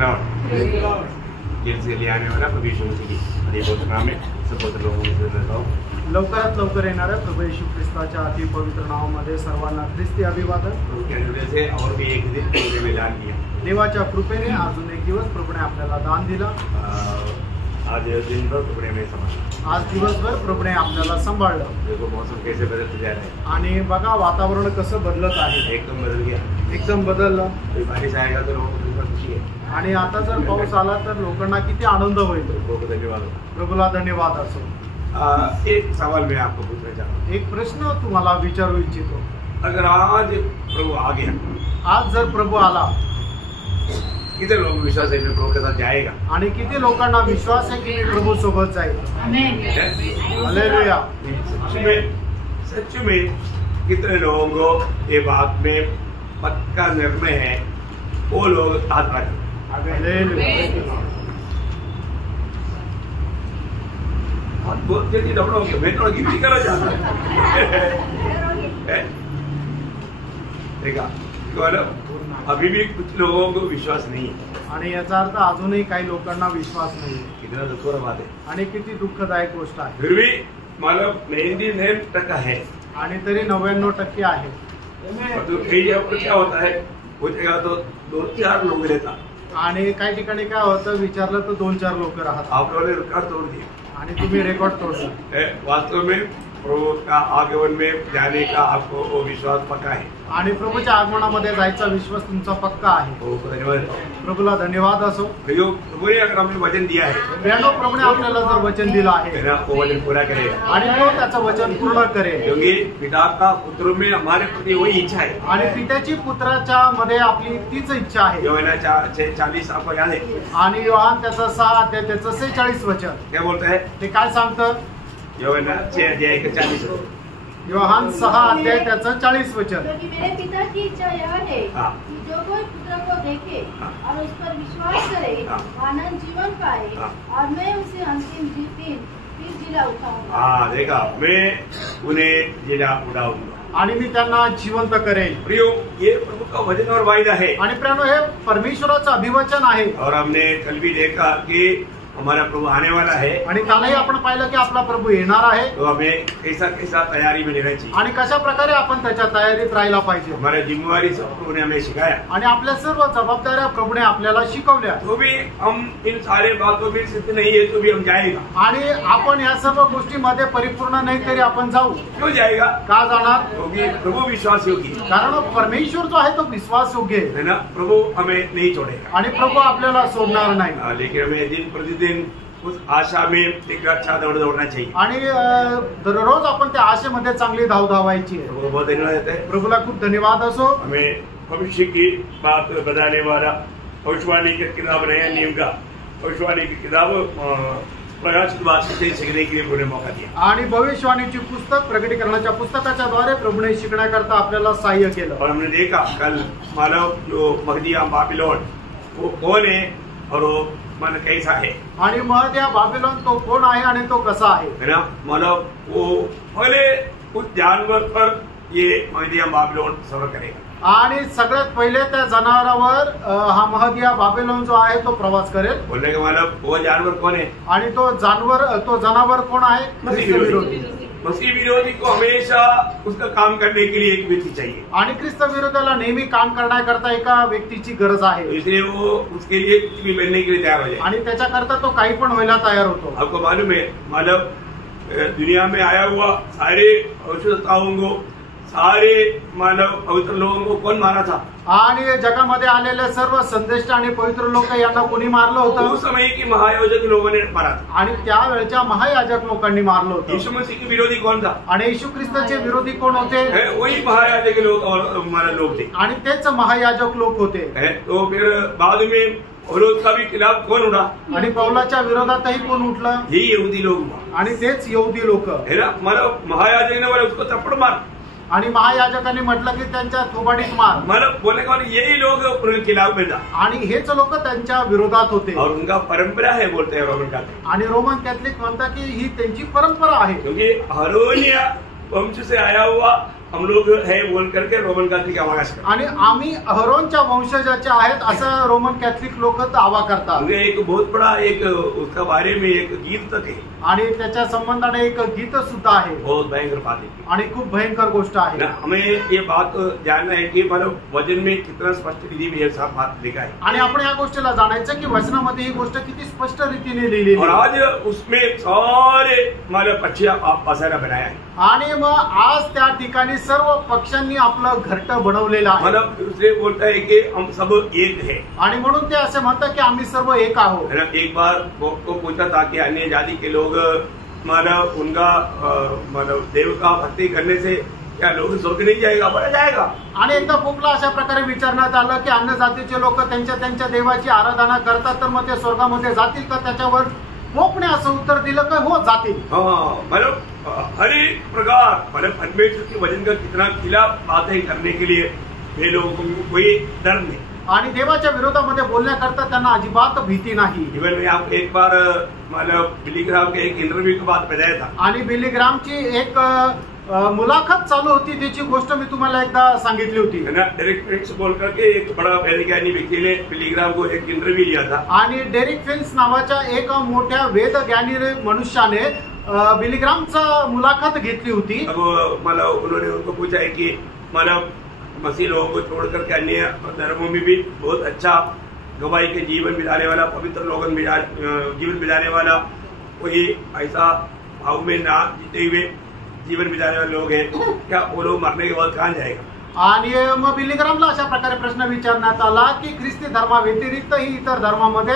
Gel से ले आने वाला प्रभु यीशु मसीह की पवित्र नाम में सब लोगों को देता हूं। लवकरात लवकर येणाऱ्या प्रभू येशू ख्रिस्ताच्या अति पवित्र नावामध्ये सर्वांना ख्रिस्ती अभिवादन। प्रभु के अनुग्रह से और भी एक दिन प्रभु ने दान किया। देवाच्या कृपेने अजून एक दिवस प्रभूने आपल्याला दान दिला। आज दिन भर प्रभु ने हमें संभाला। आज दिवसभर प्रभूने आपल्याला सांभाळलं। देखो मौसम कैसे बदलते जा रहा है आणि बघा वातावरण कसं बदलत आहे। एकदम बदल गया, एकदम बदललं। बारिश आएगा तो लोगों को खुशी है आणि आता जर पाऊस आला तर लोकांना किती आनंद होईल। प्रभु को धन्यवाद हो। प्रभूला धन्यवाद असो। एक सवाल मैं आपको पूछना चाहता हूँ। एक प्रश्न तुम्हाला विचारू इच्छितो। अगर आज प्रभु आ गया, आज जर प्रभु आला, कितने लोग विश्वास है प्रभु के साथ जाएगा? आणि किती लोकांना विश्वास आहे की मी प्रभु सोबत जाईल? हालेलुया। सच में कितने लोगों को ये बात में पक्का निर्णय है? वो लोग हाथ रखें। बहुत जल्दी दौड़ोगे, मैं थोड़ा गिनती करना चाहता हूँ। देखा अभी भी कुछ लोगों को विश्वास नहीं है आणि याचा अर्थ अजूनही काही लोकांना विश्वास नाही। कितना दुखद बात है आणि किती दुःखदायक गोष्ट आहे। फिर भी मतलब 99% है आणि तरी 99% आहे। तो कई जगह पर क्या होता है, वो जगह तो 2-4 लोग रहता आणि काही ठिकाणी काय होतं, विचारलं तर 2-4 लोक राहतात। आप लोगों ने रिकॉर्ड तोड़ दिया आणि तुम्ही रेकॉर्ड तोडलं। वास्तव में प्रभु का आगमन में जाने का आपको वो विश्वास पक्का है आणि प्रभूच्या आगमनामध्ये जायचा विश्वास तुमचा पक्का आहे। धन्यवाद। प्रभूला धन्यवाद असो। प्रभुने अगर हमें वचन दिया है, प्रभूने आपल्याला जर वचन दिलं आहे वो वचन पूरा करेगा आणि तो त्याचं वचन पूर्ण करेल। क्योंकि पिता का पुत्र में हमारे प्रति वही इच्छा है आणि पित्याची पुत्राच्या मध्ये आपली तीच इच्छा आहे। यूहन्ना 6:40 आपको याद है? आणि योहान त्याचं 6 अध्याय त्याचं 46 वचन क्या बोलता है? ते काय सांगतं? यूहन्ना 6:40 योहान 6 अध्याय त्याचं 40 वचन। क्योंकि मेरे पिता की इच्छा यह है कि जो कोई पुत्र को देखे और उस पर विश्वास करे आनंद जीवन पाए, और मैं उसे अंतिम दिन फिर जिला उठाऊंगा। हाँ देखा, मैं उन्हें जिला उठाऊंगा आणि मी त्यांना जिवंत करेल। प्रियो, ये प्रभु का वचन और वायदा है आणि प्रियो, हे परमेश्वराचं अभिवचन आहे। और हमने कल भी देखा कि हमारा प्रभु आने वाला है आणि कालही आपण पाहिलं की आपला प्रभू येणार आहे। तो हमें कैसा तैयारी में रहना चाहिए आणि कशा प्रकारे आपण त्याच्या तयारीत राहायला पाहिजे। हमारी जिम्मेवारी सब प्रभु ने हमें सिखाया आणि आपल्या सर्व जबाबदाऱ्या प्रभूने आपल्याला शिकवल्या। तो भी हम इन सारे बातों में सिद्ध नहीं है तो भी हम जाएगा। आणि आपण या सर्व गोष्टीमध्ये परिपूर्ण नाही तरी आपण जाऊ। क्यों जाएगा? का जाणार? क्योंकि प्रभु विश्वास योग्य, कारण परमेश्वर जो आहे तो विश्वास योग्य है ना। प्रभु हमें नहीं छोड़ेगा आणि प्रभू आपल्याला सोडणार नाही। लेकिन हमें दिन प्रतिदिन उस आशा में एक अच्छा दौड़ना चाहिए आणि दररोज आपण त्या आशेमध्ये चांगली धाव धावायची आहे। प्रभु बहुत धन्यवाद देते हैं। प्रभूला खूप धन्यवाद असो। हमें भविष्य की बात बताने वाला भविष्यवाणी की किताब नया नियम का भविष्यवाणी की किताब प्रकाशित वाक्य से सीखने के लिए प्रभु ने मौका दिया। आणि भविष्यवाणीची पुस्तक प्रकटीकरणाच्या पुस्तकाच्या द्वारे प्रभूने शिकण्याकरता आपल्याला सहाय्य केलं। और हमने देखा कल मानव जो महदी बाबिलोन वो कौन है और वो मन कैसा है, आणि महदी बाबिलोन तो कोण आहे आणि तो कसा आहे, है ना। मतलब वो पहले उस जानवर पर ये महदी बाबिलोन सफर करेगा आणि सगळ्यात पहिले त्या जनावरावर हा महदिया बाबिलोन जो आहे तो प्रवास करेल। बोलने का मतलब वो जानवर कौन है? आणि तो जनावर कोण आहे? मसीह विरोधी। मसीह विरोधी को हमेशा उसका काम करने के लिए एक व्यक्ति चाहिए आणि ख्रिस्त विरोधाला नेहमी काम करण्याकरता एका व्यक्तीची गरज आहे। इसलिए वो उसके लिए कुछ भी बनने के लिए तैयार हो जाए आणि त्याच्याकरता तो काही पण व्हायला तयार होतो। आपको मालूम है, मतलब दुनिया में आया हुआ सारे अविश्वासियों को, सारे मानव पवित्र लोगों को कौन मारा था? आणि जगामध्ये आलेले सर्व संदेष्ट आणि पवित्र लोक यांना कोणी मारलं होतं? उस समय की महायाजक लोगों ने मारा था। आणि त्यावेळच्या महायाजक लोकांनी मारलं होतं। यीशु मसीह के विरोधी कौन था? आणि येशू ख्रिस्ताचे विरोधी कोण होते? वही महायाजक लोग और हमारे लोग थे, आणि तेच महायाजक लोक होते। तो फिर बाद में पौलुस का भी खिलाफ कौन उठा? आणि पौलाच्या विरोधातही कोण उठलं? यही यहूदी लोग आणि तेच यहूदी लोक, है ना। मतलब महायाजक ने बोला उसको थप्पड़ मार, आणि महायाजकांनी म्हटलं की त्यांच्या थोबाडीत मार। मतलब बोलने का यही लोग उनके खिलाफ में था आणि हेच लोक त्यांच्या विरोधात होते। और उनका परंपरा है, बोलते हैं रोमन कैथोलिक। आणि रोमन कैथलिक म्हणतात की ही त्यांची परंपरा आहे। क्योंकि हरोनिया वंश से आया हुआ हम लोग है बोल करके रोमन कैथलिक आवाज करतात आणि आम्ही अहरोनच्या वंशजाचे आहेत असं रोमन कॅथलिक लोक दावा करतात. एक बहुत बड़ा एक उसका बारे में एक गीत तक है आणि त्याच्या संबंधाने एक गीत सुद्धा आहे. बहुत भयंकर बात है आणि खूप भयंकर गोष्ट आहे. हमें ये बात जानना है कि मतलब वचन में कितना स्पष्ट विधि में साफ बात लिखा है आणि आपण या गोष्टीला जाणायचं की वचनामध्ये ही गोष्ट किती स्पष्ट रीतीने लिहिलेली और आहे. आज उसमें सारे मतलब पक्षी पसारा बनाया है आणि मग आज त्या ठिकाणी सर्व पक्षांनी आपलं घरटं बनवलेलं आहे. मतलब दूसरे बोलता है कि हम सब एक है आणि म्हणून ते असे म्हणतात की आम्ही सर्व एक आहोत. एक बार को पूछा था कि अन्य जाति के लोग मतलब उनका मतलब देव का भक्ति करने से क्या लोग स्वर्ग नहीं जाएगा? बड़ा जाएगा. आणि एकदा पोपला अशा प्रकारे विचारण्यात आलं की अन्य जातीचे लोक त्यांच्या देवाची आराधना करतात तर मग ते स्वर्गामध्ये जातील का? त्याच्यावर पोपने असं उत्तर दिलं की हो जातील. मतलब हर एक प्रकार मतलब परमेश्वर के वचन का कितना खिलाफ बातें करने के लिए वे लोगों को कोई डर नहीं आणि देवाच्या विरोधामध्ये बोलण्याकरता त्यांना अजिबात भीती नाही. इवन मैं आपको एक बार मतलब बिली ग्राम के एक इंटरव्यू के बाद बताया था आणि बिली ग्रामची एक मुलाखत चालू होती त्याची गोष्ट मी तुम्हाला एकदा सांगितली होती. डेरिक फिल्स बोल करके एक बड़ा वैज्ञानिक व्यक्ति ने बिली ग्राम को एक इंटरव्यू लिया था. आणि डेरिक फिल्स नावाच्या एक मोठ्या वेदज्ञानी मनुष्याने बिली ग्रामचा मुलाखत घेतली होती. अब मतलब उन्होंने उनको पूछा है कि मतलब मसीह लोगों को छोड़ करके अन्य धर्मों में भी बहुत अच्छा गवाही के जीवन बिताने वाला पवित्र लोगों में जीवन बिताने वाला कोई ऐसा भाव में ना जीते हुए जीवन बिताने वाले लोग हैं, क्या वो लोग मरने के बाद कहाँ जाएगा? आणि मग बिली ग्रामला अशा प्रकारे प्रश्न विचारण्यात आला की ख्रिस्ती धर्माव्यतिरिक्त ही इतर धर्मामध्ये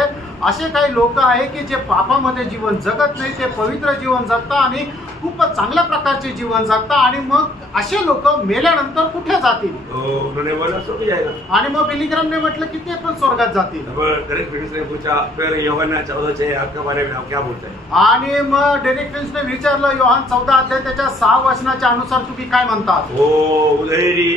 असे काही लोक आहे की जे पापामध्ये जीवन जगत नाही, ते पवित्र जीवन जगतात आणि खूपच चांगल्या प्रकारचे जीवन जगतात आणि मग असे लोक मेल्यानंतर कुठे जातील? उन्होंने बोला स्वर्ग जाएगा. आणि मग बिली ग्रामने म्हटलं की ते पण स्वर्गात जातील. डेरिक फिल्स ने पूछा फिर यूहन्ना 14 आपके बारे में आप क्या बोलते हैं? आणि मग डेरिक फिल्सने विचारलं योहान 14 अध्याय त्याच्या 6 वचनाच्या अनुसार तुम्ही काय म्हणतात? उधेरी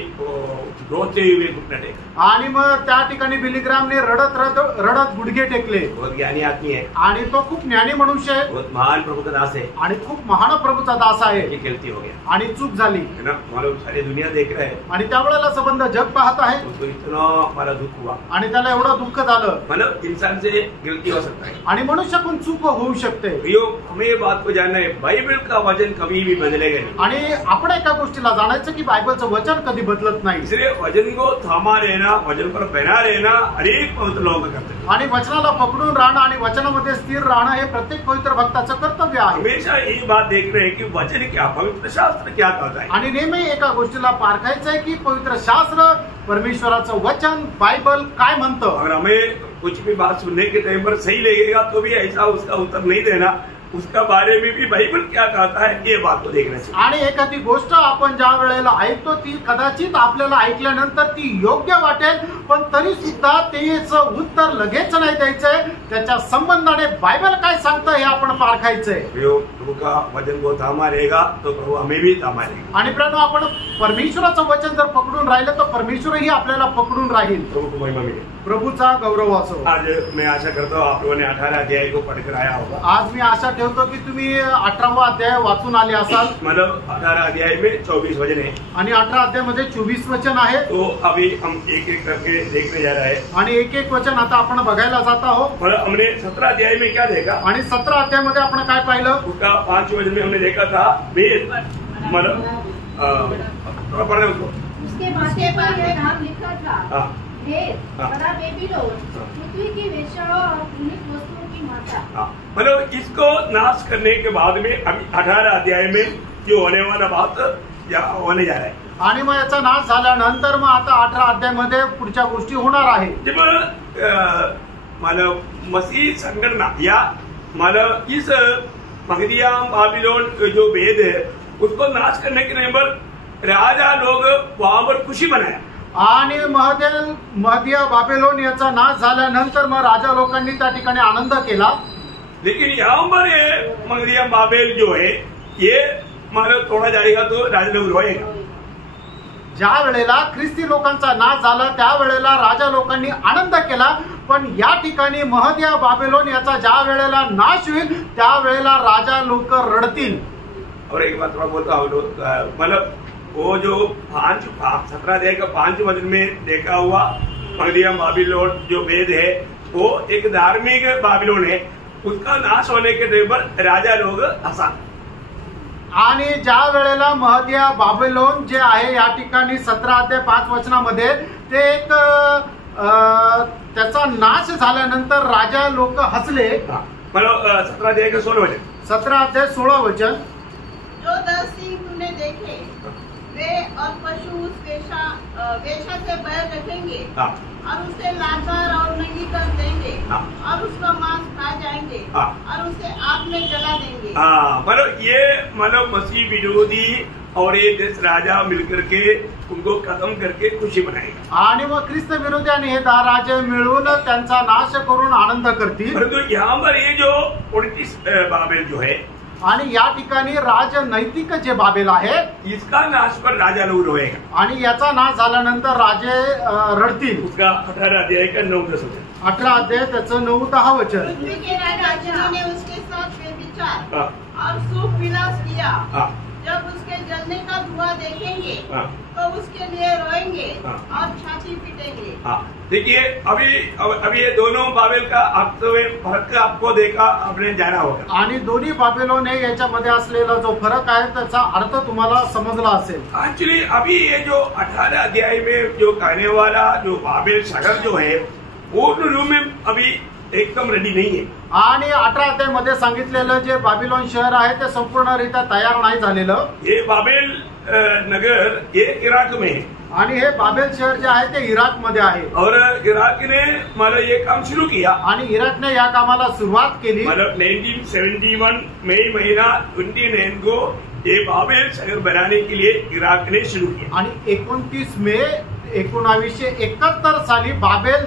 रोते हुए घुटने टेक. आणि मग त्या ठिकाणी बिली ग्रामने रडत गुडघे टेकले. बहुत ज्ञानी आदमी है आणि तो खूप ज्ञानी मनुष्य आहे. बहुत महान प्रभु का दास है आणि खूप महान प्रभूचा दास आहे. ये गलती हो गया आणि चूक झाली है ना. मालूम सारी दुनिया देख रहा है आणि त्यावेळेला संबंध जग पाहत आहे. उसको इतना हमारा दुख हुआ आणि त्याला एवढं दुःख झालं. मतलब इंसान से गलती हो सकता है आणि मनुष्याकडून चूक होऊ शकते. हमें ये बात को जानना है बाइबल का वचन कभी भी बदलेगा नहीं. आणि आपण एका गोष्टीला जाणायचं की बायबलचं वचन कधी बदलत नाही. इसलिए वचन को थामा रहना वचन पर बना रहना हर एक पवित्र लोग करते हैं. आणि वचनाला पकडून राहणं आणि वचनामध्ये स्थिर राहणं हे प्रत्येक पवित्र भक्ताचं कर्तव्य आहे. हमेशा यही बात देख रहे हैं कि वचन क्या पवित्र शास्त्र क्या कहता है. आणि नेहमी एका गोष्टीला पारखायचं आहे की पवित्र शास्त्र परमेश्वराचं वचन बायबल काय म्हणतं. अगर हमें कुछ भी बात सुनने के टाइम पर सही लगेगा तो भी ऐसा उसका उत्तर नहीं देना. उसका बारे में भी बाइबल क्या कहता है ये बात को देखना चाहिए. आणि एखादी गोष्ट आपण ज्या वेळेला ऐकतो ती कदाचित आपल्याला ऐकल्यानंतर ती योग्य वाटेल पण तरी सुद्धा तेच उत्तर लगेच नाही द्यायचंय. त्याच्या संबंधाने बायबल काय सांगतं हे आपण पारखायचंय. प्रभु का वचन को थामा रहेगा तो प्रभु हमें भी थामा रहेगा. आणि प्रेम आपण परमेश्वराचं वचन जर पकडून राहिलं तर परमेश्वरही आपल्याला पकडून राहील. प्रभु को महिमा मिले. प्रभूचा गौरव असो. आज मैं आशा करता हूँ आप लोगों ने 18 अध्याय को पढ़कर आया होगा. आज मी आशा ठेवतो की तुम्ही 18वा अध्याय वाचून आले असाल. मतलब 18 अध्याय में 24 वचन है आणि 18 अध्याय मध्ये 24 वचन आहे. तो अभी हम एक एक करके देखने जा रहे हैं आणि एक एक वचन आता आपण बघायला जात आहोत. मतलब हमने 17 अध्याय में क्या देखा आणि 17 अध्याय मध्ये आपण काय पाहिलं? उसका 5 वचन में हमने देखा था वेद मतलब पढ़ने उसको उसके माथे पर यह नाम लिखा था वेद बड़ा बेबीलोन पृथ्वी की वेश्याओं और घृणित वस्तुओं की माता. मतलब इसको नाश करने के बाद में अभी 18 अध्याय में जो होने वाला बात होने जा रहा है. आणि मग याचा नाश झाल्यानंतर मग आता 18 अध्याय मध्ये पुढच्या गोष्टी होणार आहे. जब मतलब मसीह संगठना या मतलब इस महदिया बाबिलोन जो वेद है उसको नाश करने के लिए राजा लोग वहां पर खुशी मनाया. आणि महदिया बाबेलोन याचा नाश झाल्यानंतर मग राजा लोकांनी त्या ठिकाणी आनंद केला. लेकिन यहाँ पर ये महदिया बाबेल जो है ये मतलब तोड़ा जाएगा तो राजा लोग रोएगा. ज्या वेळेला ख्रिस्ती लोकांचा नाश झाला त्यावेळेला राजा लोकांनी आनंद केला. पण या ठिकाणी महदिया बाबेलोन याचा ज्या वेळेला नाश होईल त्यावेळेला राजा लोक रडतील. और एक बात मैं बोलता हूँ मतलब वो जो 17 अध्याय का 5 वचन में देखा हुआ मगदिया बाबिलोन जो वेद है वो एक धार्मिक बाबिलोन है, उसका नाश होने के टाइम पर राजा लोग हसा। आणि ज्या वेळेला महदिया बाबिलोन जे आहे या ठिकाणी 17 अध्याय 5 वचनामध्ये ते एक त्याचा नाश झाल्यानंतर राजा लोक हसले। मतलब 17 अध्याय का 16 वचन, 17 अध्याय 16 वचन, जो 10 सिंह तूने देखे वे और पशु उस वेश्या से बैर रखेंगे और उसे लाचार और नंगी कर देंगे और उसका मांस खा जाएंगे और उसे आग में जला देंगे। मतलब ये मतलब मसीह विरोधी और ये देश राजा मिलकर के उनको खत्म करके खुशी मनाएगा। आणि मग ख्रिस्त विरोधी आणि हे राजे मिळून त्यांचा नाश करून आनंद करतील। परंतु यहाँ पर ये जो पॉलिटिक्स बाबेल जो है आणि या ठिकाणी राजनैतिक जे बाबेल आहे इसका नाश पर राजा लोग रोएगा आणि याचा नाश झाल्यानंतर राजे रडतील। उसका 18 अध्याय का 9-10 वचन, 18 अध्याय त्याचं 9-10 वचन। पृथ्वी के राजा जिन्होंने उसके साथ व्यभिचार और सुख विलास किया जब उसके जलने का धुआं देखेंगे तो उसके लिए रोएंगे और छाती पीटेंगे। देखिए अभी ये दोनों बाबेल का फर्क आपको देखा आपने जाना होगा। आणि दोन्ही बाबेलोन हे याच्यामध्ये असलेला जो फरक आहे त्याचा अर्थ तुम्हाला समजला असेल। एक्चुअली अभी ये जो 18 अध्याय में जो कहने वाला जो बाबेल शहर जो है पूर्ण रूप में अभी एकदम रेडी नहीं है। आणि 18 अध्याय मध्ये सांगितलेलं जे बाबिलोन शहर आहे ते संपूर्णरित्या तयार नाही झालेलं। ये बाबेल नगर ये इराक में है आणि हे बाबेल शहर जे आहे ते इराक मध्ये आहे और इराक ने मतलब ये काम शुरू किया आणि इराकने या कामाला सुरुवात केली। मतलब 1971 मई महीना 29 को ये बाबेल शहर बनाने के लिए इराक ने शुरू किया आणि 29 मे 1971 साली बाबेल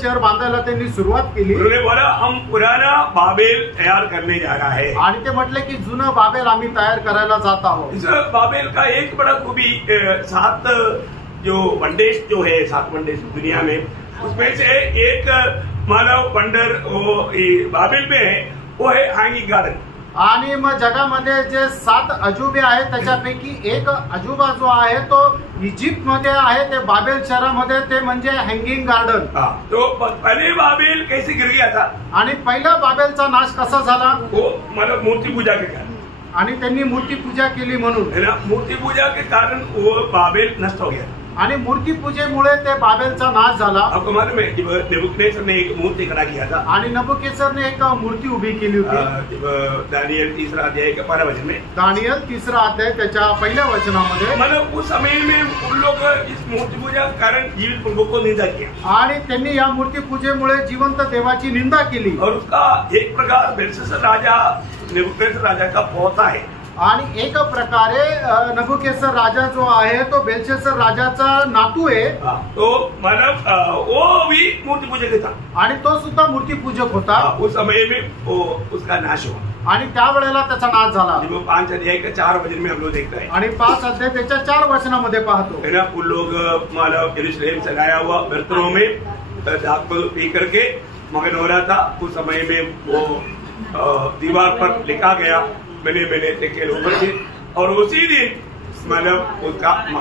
शहर बांधायला त्यांनी सुरुवात केली। उन्होंने बोला हम पुराना बाबेल तैयार करने जा रहा है आणि ते म्हटले की जुनं बाबेल आम्ही तयार करायला जात आहोत। इस बाबेल का एक बड़ा खूबी 7 जो वंडेज जो है 7 वंडेज दुनिया में उसमें से एक मानव वंडर वो बाबेल में है वो है हैंगिंग गार्डन। आणि मग जगामध्ये जे 7 अजूबे आहेत त्याच्यापैकी एक अजूबा जो आहे तो इजिप्त मध्ये आहे ते बाबेल शहरामध्ये ते म्हणजे हँगिंग गार्डन। तो पहले बाबेल कैसे गिर गया था आणि पहिला बाबेलचा नाश कसा झाला वो मतलब मूर्ति पूजा के कारण आणि त्यांनी मूर्ती पूजा केली म्हणून है ना, मूर्ति पूजा के कारण वो बाबेल नष्ट हो गया आणि मूर्ती पूजेमुळे ते बाबेलचा नाश झाला। आपको मालूम है जब नेबुकदनेस्सर ने एक मूर्ति खड़ा किया था आणि नबुकदनेस्सरने एक मूर्ती उभी केली होती। दानियल 3 अध्याय के 12 वचन में, दानियल 3 अध्याय त्याच्या पहिल्या वचनामध्ये, मतलब उस समय में उन लोग इस मूर्ति पूजा के कारण जीवित प्रभु को निंदा किया आणि त्यांनी या मूर्ती पूजेमुळे जिवंत देवाची निंदा केली और उसका एक प्रकार बेलशस्सर राजा नेबुकदनेस्सर राजा का पोता है आणि एक प्रकारे नबुकदनेस्सर राजा जो आहे तो बेलशस्सर राजाचा नातू आहे। तो मतलब वो भी मूर्ति पूजक था आणि तो सुद्धा मूर्ती पूजक होता। उस समय में वो उसका नाश हुआ आणि त्यावेळेला त्याचा नाश झाला। 5 अध्याय के 4 वचन में हम लोग देखते हैं आणि 5 अध्याय त्याच्या 4 वचनामध्ये पाहतो है ना, उन लोग मतलब यरूशलेम से लाया हुआ बर्तनों में दाख को पी करके मगन हो रहा था। उस समय में वो दीवार पर लिखा गया मैंने तेकेल ऊपर से और उसी दिन मतलब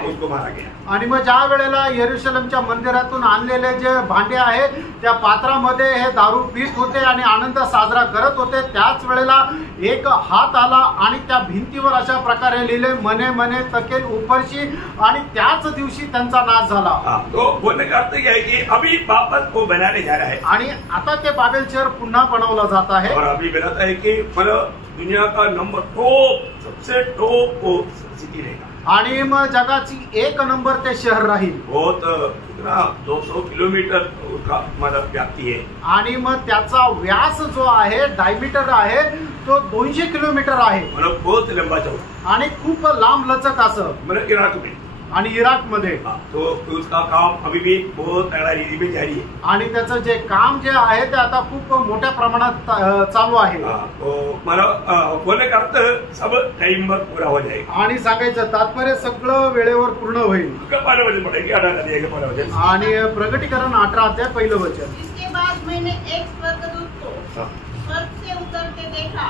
उसको मारा गया। आणि मग ज्या वेळेला यरूशलेमच्या मंदिरातून आणलेले जे भांडे आहे त्या पात्रामध्ये हे दारू पीत होते आणि आनंद साजरा करत होते, त्याच वेळेला एक हात आला आणि त्या भिंतीवर अशा प्रकारे लिहिले मने मने तकेल ऊपरशी आणि त्याच दिवशी त्यांचा नाश झाला। तो बोलने का अर्थ है कि अभी वापस वो बनाने जा रहा है आणि आता ते बाबेल शहर पुन्हा बनवलं जात आहे और अभी बनाता है कि मतलब दुनिया का नंबर टॉप सबसे टॉप वो सिटी रहेगा आणि मग जगाची 1 नंबर ते शहर राहील। बहुत कितना 200 किलोमीटर उसका मतलब व्याप्ति है आणि मग त्याचा व्यास जो आहे डायमीटर आहे तो 200 किलोमीटर आहे मतलब बहुत लंबा चौड़ा आणि खूप लांब लचक असं मतलब इराक में आणि इराक मध्ये। तो उसका काम अभी भी बहुत तगड़ा रीति में जारी है आणि त्याचं जे काम जे आहे ते आता खूप मोठ्या प्रमाणात चालू आहे। तो मतलब बोलने का अर्थ सब टाइम पर पूरा हो जाएगा आणि सांगायचं तात्पर्य सगळं वेळेवर पूर्ण होईल। पहला वचन पढ़ेंगे 18 अध्याय का पहला वचन आणि प्रकटीकरण 18 अध्याय पहिलं वचन। इसके बाद मैंने एक स्वर्गदूत को स्वर्ग से उतरते देखा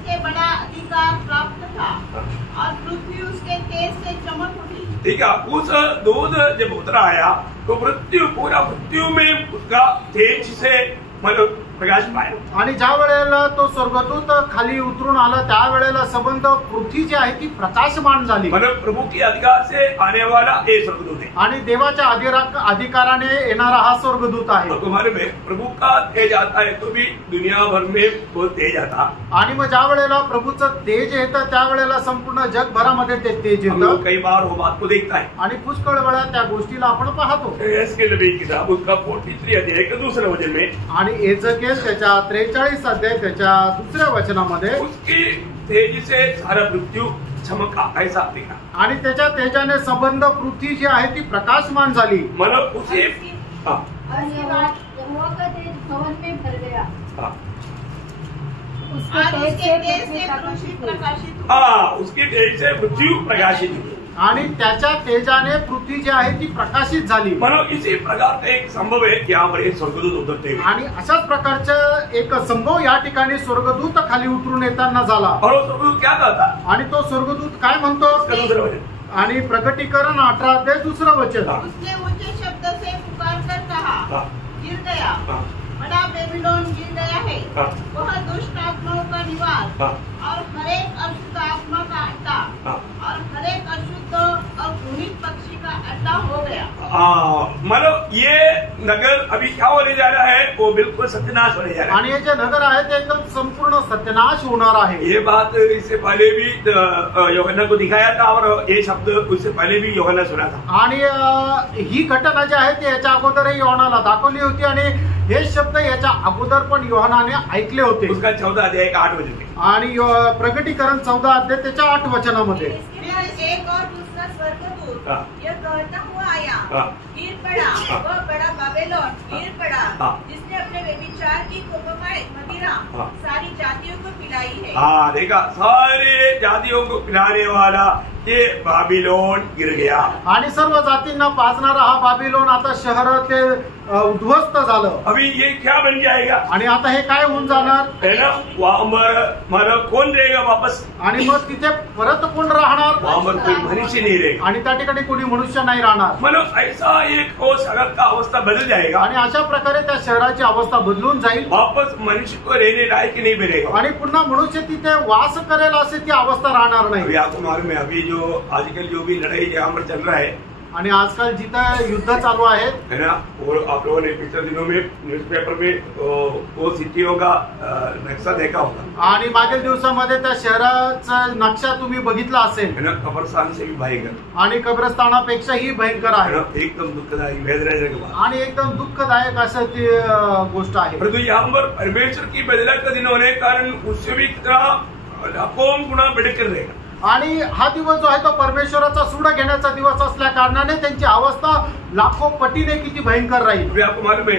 उसे बड़ा अधिकार प्राप्त था और पृथ्वी उसके तेज से चमक उठी। ठीक है, उस दूध जब उतरा आया तो पूरा पृथ्वी में उसका तेज से मतलब प्रकाश पाया। आणि ज्या वेळेला तो स्वर्गदूत खाली उतरून आला त्यावेळेला संबंध पृथ्वी जी आहे ती प्रकाशमान झाली। मतलब प्रभु के अधिकार से आने वाला ये स्वर्गदूत है आणि देवाच्या अधिकाराने येणारा हा स्वर्गदूत आहे। तुम्हारे में प्रभु का तेज आता है तो भी दुनिया भर में बहुत तेज आता। आणि मग ज्या वेळेला प्रभूचं तेज येतं त्यावेळेला संपूर्ण जगभरामध्ये ते तेज येतं। कई बार वो बात को देखता है आणि पुष्कळ वेळा त्या गोष्टीला आपण पाहतो। एस्केल नबी की किताब उसका 43 अध्याय के दूसरे वचन में आणि एजकेल त्याच्या 43 अध्याय त्याच्या दुसऱ्या वचनामध्ये उसकी तेज से सारा पृथ्वी चमका ऐसा दिखा। आणि त्याच्या तेजाने संबंध पृथ्वी जी आहे ती प्रकाशमान झाली। मतलब उसे और यहोवा का तेज भवन में भर गया। उसके तेज से पृथ्वी प्रकाशित हुई। उसकी तेज से पृथ्वी प्रकाशित हुई आणि त्याच्या तेजाने पृथ्वी जी आहे ती प्रकाशित झाली। मतलब इसी प्रकार का एक संभव है कि यहाँ पर एक स्वर्गदूत उतरते हैं आणि अशाच प्रकारचं एक संभव या ठिकाणी स्वर्गदूत खाली उतरून येताना झाला। और वो स्वर्गदूत क्या कहता आणि तो स्वर्गदूत काय म्हणतो दूसरा वचन आणि प्रकटीकरण 18 अध्याय दुसरं वचन उसने ऊंचे शब्द से पुकार कर कहा, गिर गया, बड़ा बेबीलोन गिर गया है, वह दुष्ट आत्माओं का निवास और हरेक अशुद्ध आत्मा का अड्डा और हरेक अशुद्ध और घृणित पक्षी का अड्डा हो गया। मतलब ये नगर अभी क्या होने जा रहा है, वो बिल्कुल सत्यानाश होने जा रहा है। आणि हे जे नगर आहे ते एकदम संपूर्ण सत्यानाश होणार आहे। ये बात इससे पहले भी यूहन्ना को दिखाया था और ये शब्द उससे पहले भी यूहन्ना सुना था। आणि ही घटना जी आहे ती याच्या अगोदरही योहानाला दाखवली होती आणि हे शब्द याच्या अगोदर पण योहानाने ऐकले होते। उसका 14 अध्याय का 8 वचन में आणि प्रकटीकरण 14 अध्याय त्याच्या 8 वचनामध्ये एक और दूसरा स्वर्गदूत यह कहता हुआ आया, गिर पड़ा वह बड़ा बाबेलोन, गिर पड़ा जिसने अपने व्यभिचार की कोपमय मदिरा सारी जातियों को पिलाई है। देखा, सारे जातियों को पिलाने वाला ये बाबिलोन गिर गया। आणि सर्व जातींना पाजणारा हा बाबिलोन आता शहर ते उद्ध्वस्त झालं। अभी ये क्या बन जाएगा आणि आता हे काय होऊन जाणार है ना, वहाँ पर मतलब कौन रहेगा वापस, आणि मग तिथे परत कोण राहणार, वहाँ पर कोई मनुष्य नहीं रहेगा आणि त्या ठिकाणी कोणी मनुष्य नाही राहणार। मतलब ऐसा एक वो शहर का अवस्था बदल जाएगा आणि अशा प्रकारे त्या शहराची अवस्था बदलून जाईल, वापस मनुष्य को रहने लायक नहीं मिलेगा आणि पुन्हा मनुष्य तिथे वास करेल असे ती अवस्था राहणार नाही। अभी आपको मालूम है, अभी जो आजकल जो भी लड़ाई यहाँ पर चल रहा है आणि आजकाल जिथं युद्ध चालू आहे है ना, और आप लोगों ने पिछले दिनों में न्यूज़पेपर में वो सिटियों का नक्शा देखा होगा। आणि मागील दिवसामध्ये त्या शहराचा नक्शा तुम्ही बघितला असेल है ना, कब्रस्तान से भी भयंकर आणि कब्रस्तानापेक्षाही भयंकर आहे, एकदम दुःखदायी वेदनाजनक बात आणि एकदम दुःखदायक असं ती गोष्ट आहे। परंतु यहाँ पर परमेश्वर की बदला का दिन होने के कारण उससे भी कितना लाखों गुना बढ़कर रहेगा। आणि हा दिवस जो आहे तो परमेश्वराचा सूड घेण्याचा दिवस असल्या कारणाने त्यांची अवस्था लाखो पटीने किती भयंकर राहील। आपको मालूम है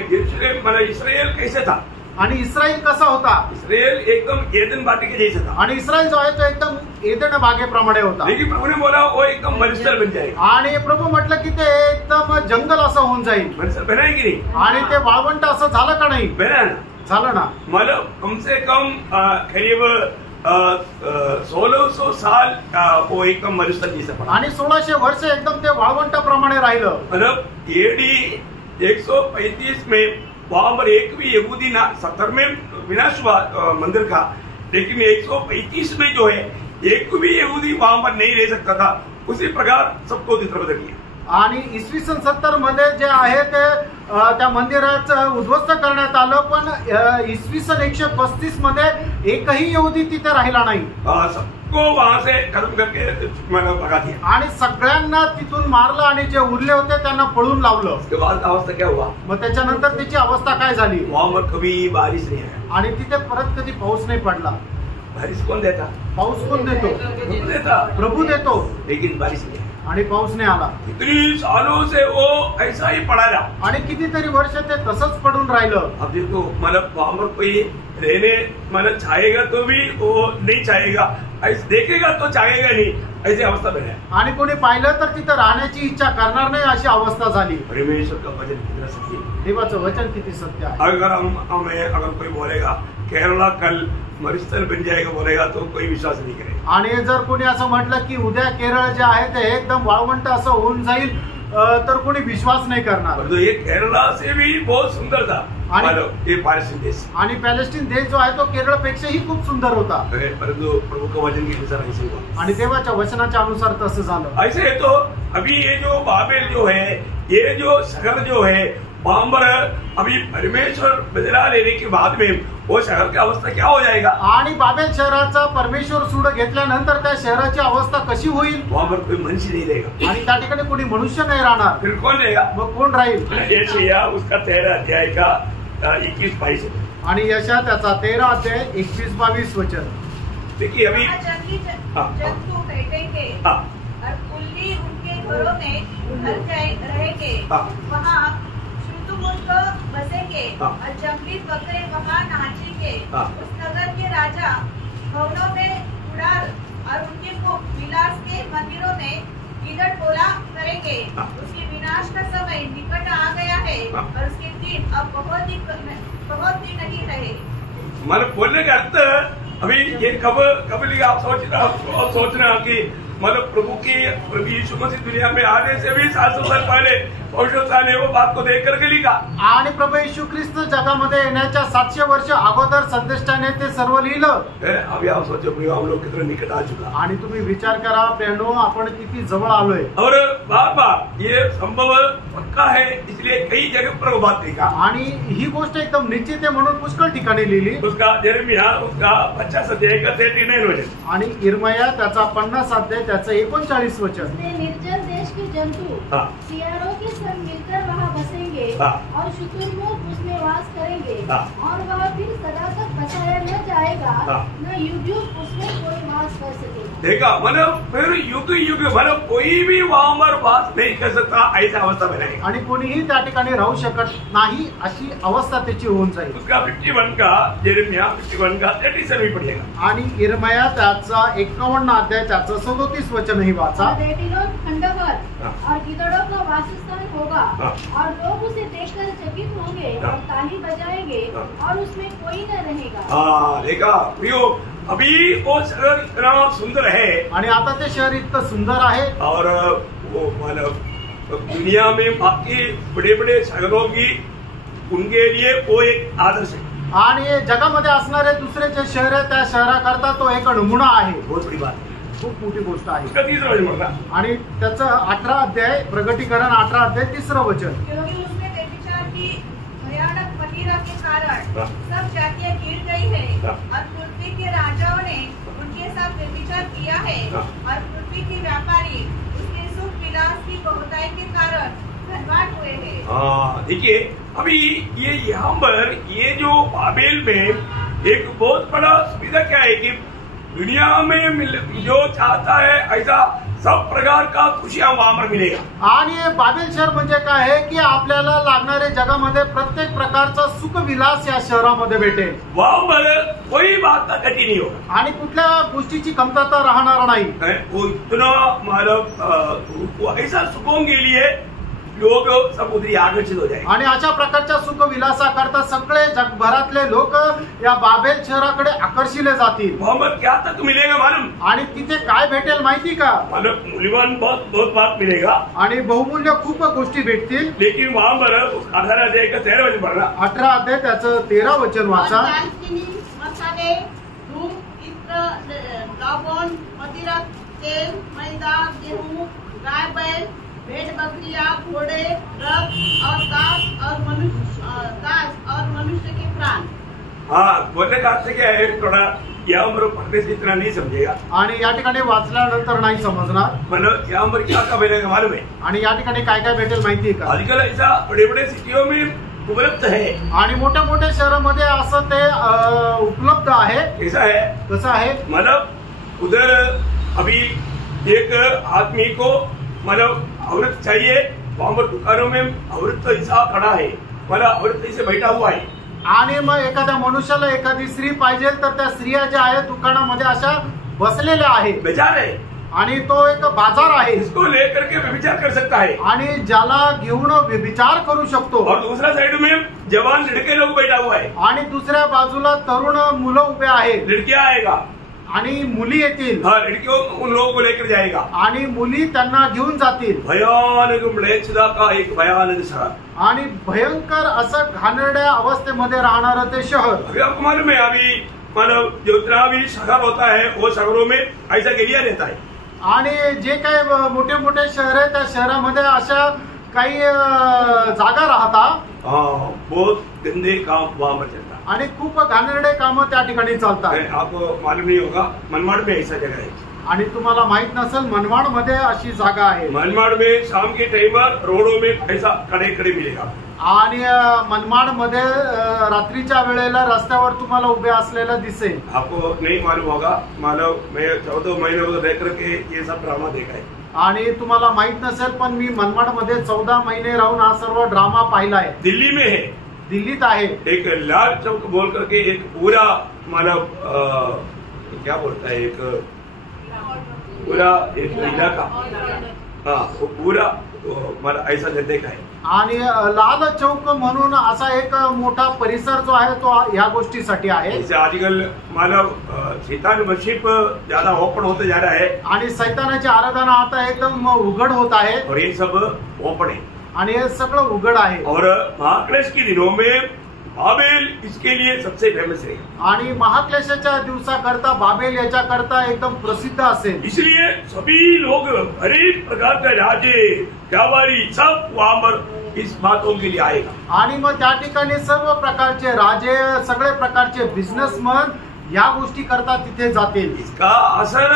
इस्राएल कैसे था, आणि इस्रायल कसा होता, इस्राएल एकदम एदन वाटिका जैसा था। आणि इस्रायल जो आहे तो एकदम एदन बागेप्रमाणे होता, लेकिन प्रभु ने बोला वो एकदम मरुस्थल बन जाएगा। आणि प्रभू म्हटलं की ते एकदम जंगल असं होऊन जाईल। मरुस्थल बना है की नहीं, आणि ते वाळवंट असं झालं का नाही, बना ना, झालं ना। मतलब कम से कम करीब 1600 साल वो एकदम मरुस्थल जैसा पड़ा, आणि 1600 वर्ष एकदम ते वाळवंटाप्रमाणे राहिलं। मतलब एडी 135 में वहां पर एक भी यहूदी ना 70 में विनाश हुआ मंदिर का, लेकिन 135 में जो है एक भी यहूदी वहां पर नहीं रह सकता था। उसी प्रकार सबको चित्र बदल गया। आणि इसवी सन 70 मध्ये जे आहे ते त्या मंदिराचं उद्ध्वस्त करण्यात आलं, पण इसवी सन 135 मध्ये एकही यहुदी तिथे राहिला नाही। सबको वहां से खत्म करके भगा दिया आणि सगळ्यांना तिथून मारलं आणि जे उरले होते त्यांना पळून लावलं। उसके बाद अवस्था क्या हुआ, मग त्याच्यानंतर त्याची अवस्था काय झाली, वहां पर कभी बारिश नहीं आया, आणि तिथे परत कधी पाऊस नाही पडला। बारिश कौन देता, पाऊस कोण देतो, प्रभू देतो, लेकिन बारिश नहीं, आणि पाऊस नाही आला। इतनी सालों से वो ऐसा ही पड़ा रहा, आणि कितीतरी वर्ष ते तसंच पडून राहिलं। अब देखो मतलब वहां पर कोई रहने मतलब चाहेगा तो भी वो नहीं चाहेगा, ऐसे देखेगा तो चाहेगा नहीं, ऐसी अवस्था बने। आणि कोणी पाहिलं तर तिथं राहण्याची इच्छा करणार नाही अशी अवस्था झाली। परमेश्वर का वचन कितना सत्य है। देवाचं वचन किती सत्य आहे। अगर कोई बोलेगा केरला कल मरुस्थल बन जाएगा बोलेगा तो कोई विश्वास नहीं करेगा। आणि जर कोणी असं म्हटलं की उद्या केरळ जे आहे ते एकदम वाळवंट असं होऊन जाईल तर कोणी विश्वास नाही करणार। तो ये केरला से भी बहुत सुंदर था ये पॅलेस्टीन देश, आणि पॅलेस्टीन देश जो आहे तो केरळ पेक्षाही खूप सुंदर होता, परंतु प्रभु का वचन के अनुसार ऐसे हुआ आणि देवाच्या वचनाच्या अनुसार तसं झालं। ऐसे है तो अभी ये जो बाबेल जो है, ये जो शहर जो है वहां पर अभी परमेश्वर बदला लेने के बाद में वो शहर की अवस्था क्या हो जाएगा। आणि बाबेल शहराचा परमेश्वर सूड घेतल्यानंतर त्या शहराची अवस्था कशी होईल। वहां पर कोई मनुष्य नहीं रहेगा आणि त्या ठिकाणी कोणी मनुष्य नाही राहणार। फिर कौन रहेगा? मग कोण राहील? यशाया उसका 13 अध्याय का 21-22 आणि यशा त्याचा 13 अध्याय 21-22 वचन। देखिए अभी जंतु बैठेंगे और कुल्ली उनके घरों में रहेंगे, वहाँ शुतुमुर्ग बसेंगे और जंगली बकरे वहाँ नाचेंगे। उस नगर के राजा भवनों में उड़ार और उनके विलास के मंदिरों में गिदड़ बोला करेंगे। उसके विनाश का समय निकट आ गया है और उसके दिन अब बहुत ही नहीं रहे। मतलब बोलने का अर्थ अभी ये कब लिखा आप सोच रहे हो कि मतलब प्रभु यीशु मसीह दुनिया में आने से भी 700 साल पहले पवित्र ने वो बात को देख करके लिखा। आणि प्रभू येशू ख्रिस्त जगामध्ये येण्याच्या 700 वर्ष अगोदर संदेष्टाने ते सर्व लिहिलं। अभी आप सोचो प्रिय हम लोग कितना निकट आ चुका। आणि तुम्ही विचार करा प्रियनो आपण किती जवळ आलोय। और बार ये संभव पक्का है इसलिए कई जगह पर वो बात लिखा। आणि ही गोष्ट एकदम निश्चित आहे म्हणून पुष्कळ ठिकाणी लिहिली। उसका यिर्मयाह उसका 50 अध्याय का 39 वचन, आणि यिर्मयाह त्याचा 50 अध्याय त्याचं 39 वचन। निर्जन देश के जंतु सियारों के संग मिलकर वहाँ बसेंगे और शुतुरमुर्ग उसमें वास करेंगे और वह फिर सदा तक बसाया न जाएगा, न युग उसमें कोई वास कर सकेगा। देखा मतलब फिर युग युग मतलब कोई भी वहां पर वास नहीं कर सकता ऐसा अवस्था बनेगी आणि कोणीही त्या ठिकाणी राहू शकत नाही अशी अवस्था त्याची होऊन जाईल। उसका 51 का यिर्मयाह 51 का 37 पढ़िएगा। आणि यिर्मयाह त्याचा 51 अध्याय त्याचं 37 वचन ही वाचा। खंडहर और गिदड़ों का वासस्थान होगा और लोग उसे देखकर चकित होंगे और ताली बजाएंगे और उसमें कोई न रहेगा। देखा प्रियो अभी वो शहर इतना सुंदर है आणि आता ते शहर इतकं सुंदर आहे और वो मतलब दुनिया में बाकी बड़े बड़े शहरों की उनके लिए वो एक आदर्श है। आणि जगामध्ये असणारे दुसरे जे शहर आहे त्या शहराकरता तो एक नमुना आहे। बहुत बड़ी बात है, खूप मोठी गोष्ट आहे। उसका 3रा वचन म्हणला आणि त्याचं 18 अध्याय प्रगटीकरण 18 अध्याय 3रं वचन। क्योंकि उसने व्यभिचार की भयानक मदिरा के कारण सब जातियां गिर गई है और पृथ्वी के राजाओं ने उनके साथ व्यभिचार किया है और पृथ्वी के व्यापारी उसके सुख विलास की बहुताई के कारण धनवान हुए हैं। देखिए अभी ये यहाँ पर ये जो बाबेल में एक बहुत बड़ा सुविधा क्या है कि दुनिया में जो चाहता है ऐसा सब प्रकार का खुशियां वहां पर मिलेगा। आणि बाबेल शहर म्हणजे काय आहे की आपल्याला लागणारे जगामध्ये प्रत्येक प्रकारचा सुख विलास या शहरामध्ये भेटेल। वहां पर कोई बात का घटी नहीं होगा आणि कुठल्या गोष्टीची कमतरता राहणार नाही। वो इतना मतलब ऐसा सुखों के लिए लोग सब उधर आकर्षित हो जाएंगे। आणि अशा प्रकारच्या सुख विलासाकरता सगळे जगभरातले लोक या बाबेल शहराकडे आकर्षिले जातील। वहां पर क्या तक मिलेगा मालूम? आणि तिथे काय भेटेल माहिती का? मतलब मूल्यवान बहुत बात मिलेगा आणि बहुमूल्य खूप गोष्टी भेटतील। लेकिन वहां पर 18 अध्याय का 13 वचन पढ़ना। 18 अध्याय त्याचं 13 वचन वाचा। मसाले, धूप, इत्र, लवण, मदिरा, तेल, मैदा, गेहूं, गाय बैल, भेड़ बकरियां, घोड़े, रथ और दास और मनुष्य के प्राण। हाँ, बोलने का अर्थ क्या है थोड़ा यहाँ पर पढ़ने से इतना नहीं समझेगा। आणि या ठिकाणी वाचल्यानंतर नाही समजणार। मतलब यहाँ पर क्या क्या मिलेगा मालूम है? आणि या ठिकाणी काय काय भेटेल माहिती आहे का? आजकल ऐसा बड़े बड़े सिटियों में उपलब्ध है आणि मोठ्या मोठ्या शहरामध्ये असं ते उपलब्ध आहे। ऐसा है कसं आहे मतलब उधर अभी एक आदमी को मतलब औरत चाहिए, वहां पर दुकानों में औरत ऐसा खड़ा है मतलब औरत ऐसे बैठा हुआ है। आणि मग एखाद्या मनुष्याला एखादी स्त्री पाहिजे तर त्या स्त्रिया ज्या आहेत दुकानामध्ये अशा बसलेल्या आहेत, बेजार आहे। आणि तो एक बाजार आहे, इसको लेकर के व्यभिचार कर सकता है आणि ज्याला घेऊन व्यभिचार करू शकतो. और दूसरा साइड में जवान लड़के लोग बैठा हुआ है आणि दुसऱ्या बाजूला तरुण मुलं उभे आहेत लड़कियां आएगा आणि मुली येतील. हाँ लड़कियों उन लोगों को लेकर जाएगा आणि मुली त्यांना घेऊन जातील. भयानक म्लेच्छता का एक भयानक शहर. आणि भयंकर असं घाणेरड्या अवस्थेमध्ये राहणारं ते शहर. अभी आपको मालूम है अभी मतलब जितना भी शहर होता है वो शहरों में ऐसा एरिया रहता है. आणि जे काही मोठे मोठे शहर आहे त्या शहरामध्ये अशा काही जागा राहतात. बहुत गंदे काम वहाँ पर चलता है आणि खूप घाणेरडे कामं त्या ठिकाणी चालतात. आपको मालूम नहीं होगा मनमाड़ में ऐसा जगह है. आणि तुम्हाला माहित नसेल मनमाड मध्ये अशी जागा आहे. मनमाड़ में शाम के टाइम पर रोडों में ऐसा खड़े खड़े मिलेगा. आणि मनमाड मध्ये रात्रीच्या वेळेला रस्त्यावर तुम्हाला उभे असलेला दिसेल. आपको नहीं मालूम होगा मालूम मैं 14 महीने उधर रह करके ये सब ड्रामा देखा है. आणि तुम्हाला माहित नसेल पण मी मनमाड मध्ये 14 महिने राहून हा सर्व ड्रामा पाहिलाय. दिल्ली में है, दिल्लीत आहे. एक लाल चौक बोल करके एक पूरा मतलब क्या बोलता है एक पूरा एक इलाका हाँ वो पूरा मला ऐसा देखा है. आणि लाल चौक म्हणून असा एक मोठा परिसर जो आहे तो ह्या गोष्टीसाठी आहे. इसे आजकल मानव शैतान वर्शिप ज्यादा ओपन होते जा रहा है आणि सैतानाची आराधना आता एकदम उघड होत आहे. और ये सब ओपन है आणि हे सगळं उघड आहे. और महाक्लेश के दिनों में बाबेल इसके लिए सबसे फेमस है. आणि महाक्लेशाच्या दिवसाकरता बाबेल याच्याकरता एकदम प्रसिद्ध असेल. इसलिए सभी लोग हर एक प्रकार के राजे व्यापारी सब वहाँ पर इस बातों के लिए आएगा. आणि मग त्या ठिकाणी सर्व प्रकारचे राजे सगळे प्रकारचे बिझनेसमन या गोष्टी करता तिथे जातील. इसका असर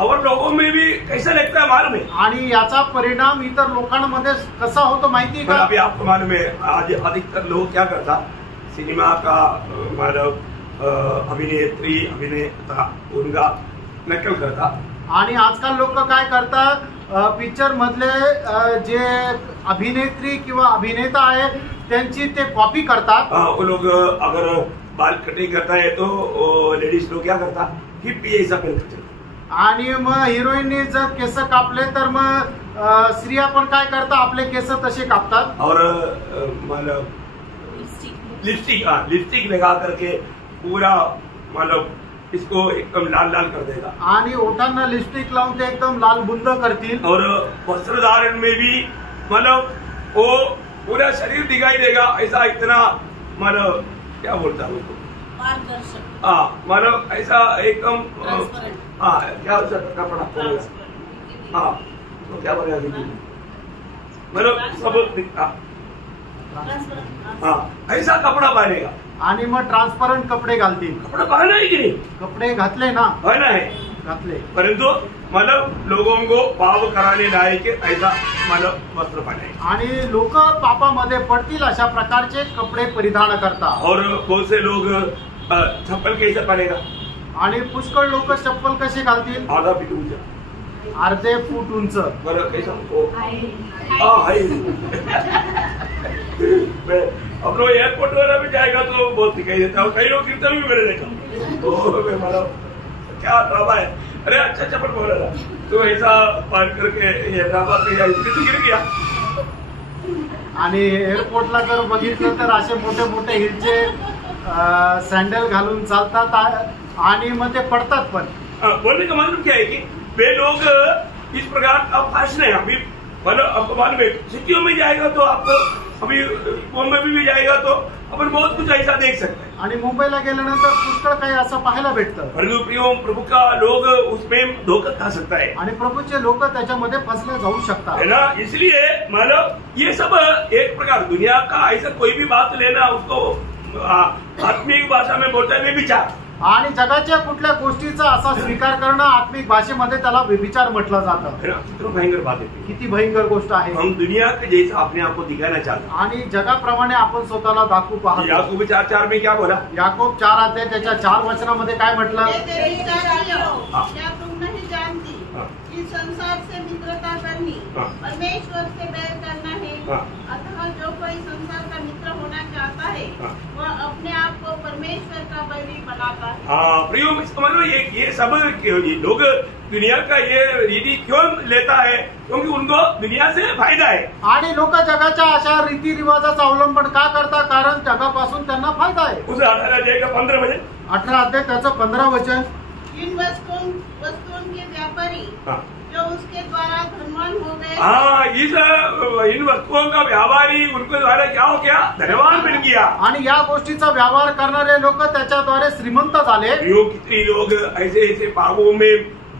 और लोगों में भी कैसा लगता है मालूम है. आणि याचा परिणाम इतर लोकांमध्ये कसा होतो माहिती पर का. अभी आपको मालूम है आज अधिकतर लोग क्या करता सिनेमा का मानव अभिनेत्री अभिनेता उनका नकल करता. आणि आजकाल लोक काय करतात पिक्चर मधले जे अभिनेत्री किंवा अभिनेता आहे त्यांची ते कॉपी करतात. वो लोग अगर बाल कटिंग करता है तो लेडीज लोग क्या करता हिप्पी ऐसा करते. आणि मग हिरोईननी जर केस कापले तर मग स्त्रिया पण काय करतात आपले केस तसे कापतात. और मतलब लिपस्टिक लगा करके पूरा मतलब इसको एकदम लाल लाल कर देगा. आणि ओठांना लिपस्टिक लावून ते एकदम लाल बुंद करतील. और वस्त्र धारण में भी मतलब वो पूरा शरीर दिखाई देगा ऐसा इतना मतलब क्या बोलता है उसको हाँ मतलब ऐसा एकदम हाँ क्या कपड़ा हाँ तो क्या बोलेगा मतलब सब हाँ ऐसा कपड़ा पहनेगा. आणि मग ट्रान्सपरंट कपडे घालतील. कपड़ा पहना है कि नहीं कपडे घातले ना पहना है घातले परंतु मतलब लोगों को पाप कराने लायक ऐसा मतलब वस्त्र पहने. आणि लोक पापामध्ये पडतील अशा प्रकारचे कपडे परिधान करतात. और बहुत से लोग चप्पल कैसे पहनेगा. आणि पुष्कळ लोक चप्पल कशी घालतील आधा फीट ऊंचा अर्धे फूट उंच. बरं कैसा अब लोग एयरपोर्ट वगैरह भी जाएगा तो बहुत दिखाई देता है. कई लोग कीर्तन भी मैंने देखा तो मतलब क्या ड्रामा है. अरे अच्छा चप्पल बोल रहा तो ऐसा पार करके ये ड्रामा गिर गया. आणि एअरपोर्टला जर बघितलं तर असे मोठे मोठे हिलचे सॅन्डल घालून चालतात आणि मग ते पडतात पण. बोलने का मतलब क्या है कि वे लोग इस प्रकार का फैशन है. अभी मतलब आपको मालूम है सिटियों में जाएगा तो आपको अभी मुंबई में भी जाएगा तो अपन बहुत कुछ ऐसा देख सकते हैं. आणि मुंबईला गेल्यानंतर पुष्कळ काही असं पाहायला भेटतं. परंतु प्रियो प्रभु का लोग उसमें धोखा खा सकता है आणि प्रभूचे लोक त्याच्यामध्ये फसले जाऊ शकतात. है ना. इसलिए मतलब ये सब एक प्रकार दुनिया का ऐसा कोई भी बात लेना उसको आत्मिक भाषा में बोलता है विचार. आणि जगाच्या कुठल्या गोष्टीचा असा स्वीकार करणं आत्मिक भाषेमध्ये त्याला व्यभिचार म्हटलं जातं. कितना भयंकर बात है. किती भयंकर गोष्ट आहे. हम दुनिया के जैसा अपने आप को दिखाना चाहते हैं. आणि जगाप्रमाणे आपण स्वतःला दाखवू पाहतो. याकूब 4:4 में क्या बोला. याकोब 4 अध्याय त्याच्या 4 वचनामध्ये काय म्हटलं. क्या तुम नहीं जानती कि संसार से मित्रता करनी परमेश्वर से बैर करना है. अतः जो कोई संसार का मित्र होना चाहता है वह अपने आप को परमेश्वर का बैरी बनाता है. हाँ प्रियो समझ लो ये सब लोग दुनिया का ये रीति क्यों लेता है? क्योंकि उनको दुनिया से फायदा है। आणि लोक जगाच्या अशा रीती रिवाजाचा अवलंबन का करतात? कारण जगापासून त्यांना फायदा आहे. उस 18 अध्याय का 15 वचन, 18 अध्याय त्याचं 15 वचन. इन वस्तुओं के व्यापारी जो उसके द्वारा धनवान हो गए। इन वस्तुओं का व्यापारी उनके द्वारा क्या हो गया? धनवान बन गया. आणि या गोष्टीचा व्यवहार करणारे लोक त्याच्याद्वारे श्रीमंत झाले. कितने लोग ऐसे ऐसे पापों में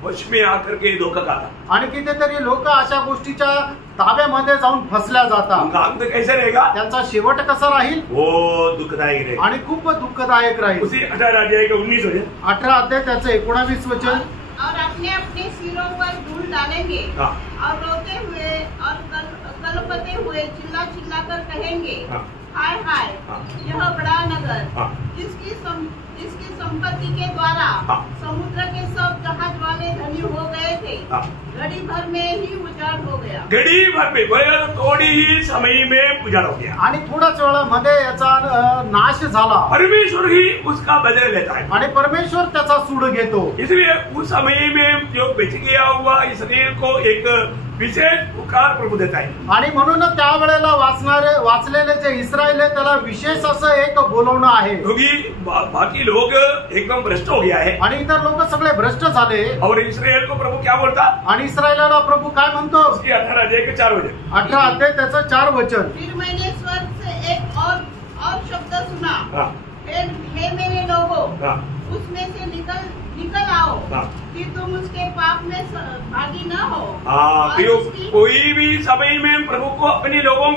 वश में आकर के धोखा खाता. आणि कितीतरी लोक अशा गोष्टीच्या ताब्यामध्ये जाऊन फसल्या जातात. काम तो कैसे रहेगा? त्यांचा शेवट कसा राहील? वो दुःखदायक रहेगा आणि खूप दुःखदायक राहील. उसी 18 अध्याय का 19 वचन, 18 अध्याय त्याचं 19 वचन. और अपने अपने सिरों पर धूल डालेंगे और रोते हुए और कलपते हुए चिल्ला चिल्ला कर कहेंगे, हाय हाय यह बड़ा नगर जिसकी संपत्ति के द्वारा समुद्र के सब जहाज वाले धनी हो गए थे, घड़ी भर में ही उजाड़ हो गया. घड़ी भर में थोड़ी ही समय में उजाड़ हो गया. आणि थोड्याच वेळामध्ये याचा नाश झाला. परमेश्वर ही उसका बदला लेता है आणि परमेश्वर त्याचा सूड घेतो. इसलिए उस समय में जो बेच गया हुआ इसराइल को एक विशेष पुकार प्रभु देता है. आणि म्हणून त्यावेळेला वाचलेले जे इस्रायल आहे त्याला विशेष असं एक बोलवणं आहे. क्योंकि बाकी लोग एकदम भ्रष्ट हो गया है आणि इतर लोक सगळे भ्रष्ट झाले. और इसराइल को प्रभु क्या बोलता? आणि इस्रायलाला प्रभु काय म्हणतो? उसकी 18 अध्याय के 4 वचन, 18 अध्याय त्याचं 4 वचन. फिर मैंने स्वर्ग से एक और शब्द सुना, हे मेरे लोगों, उसमें से निकल आओ कि तुम उसके पाप में भागी न हो. कोई भी समय में प्रभु को अपने लोगों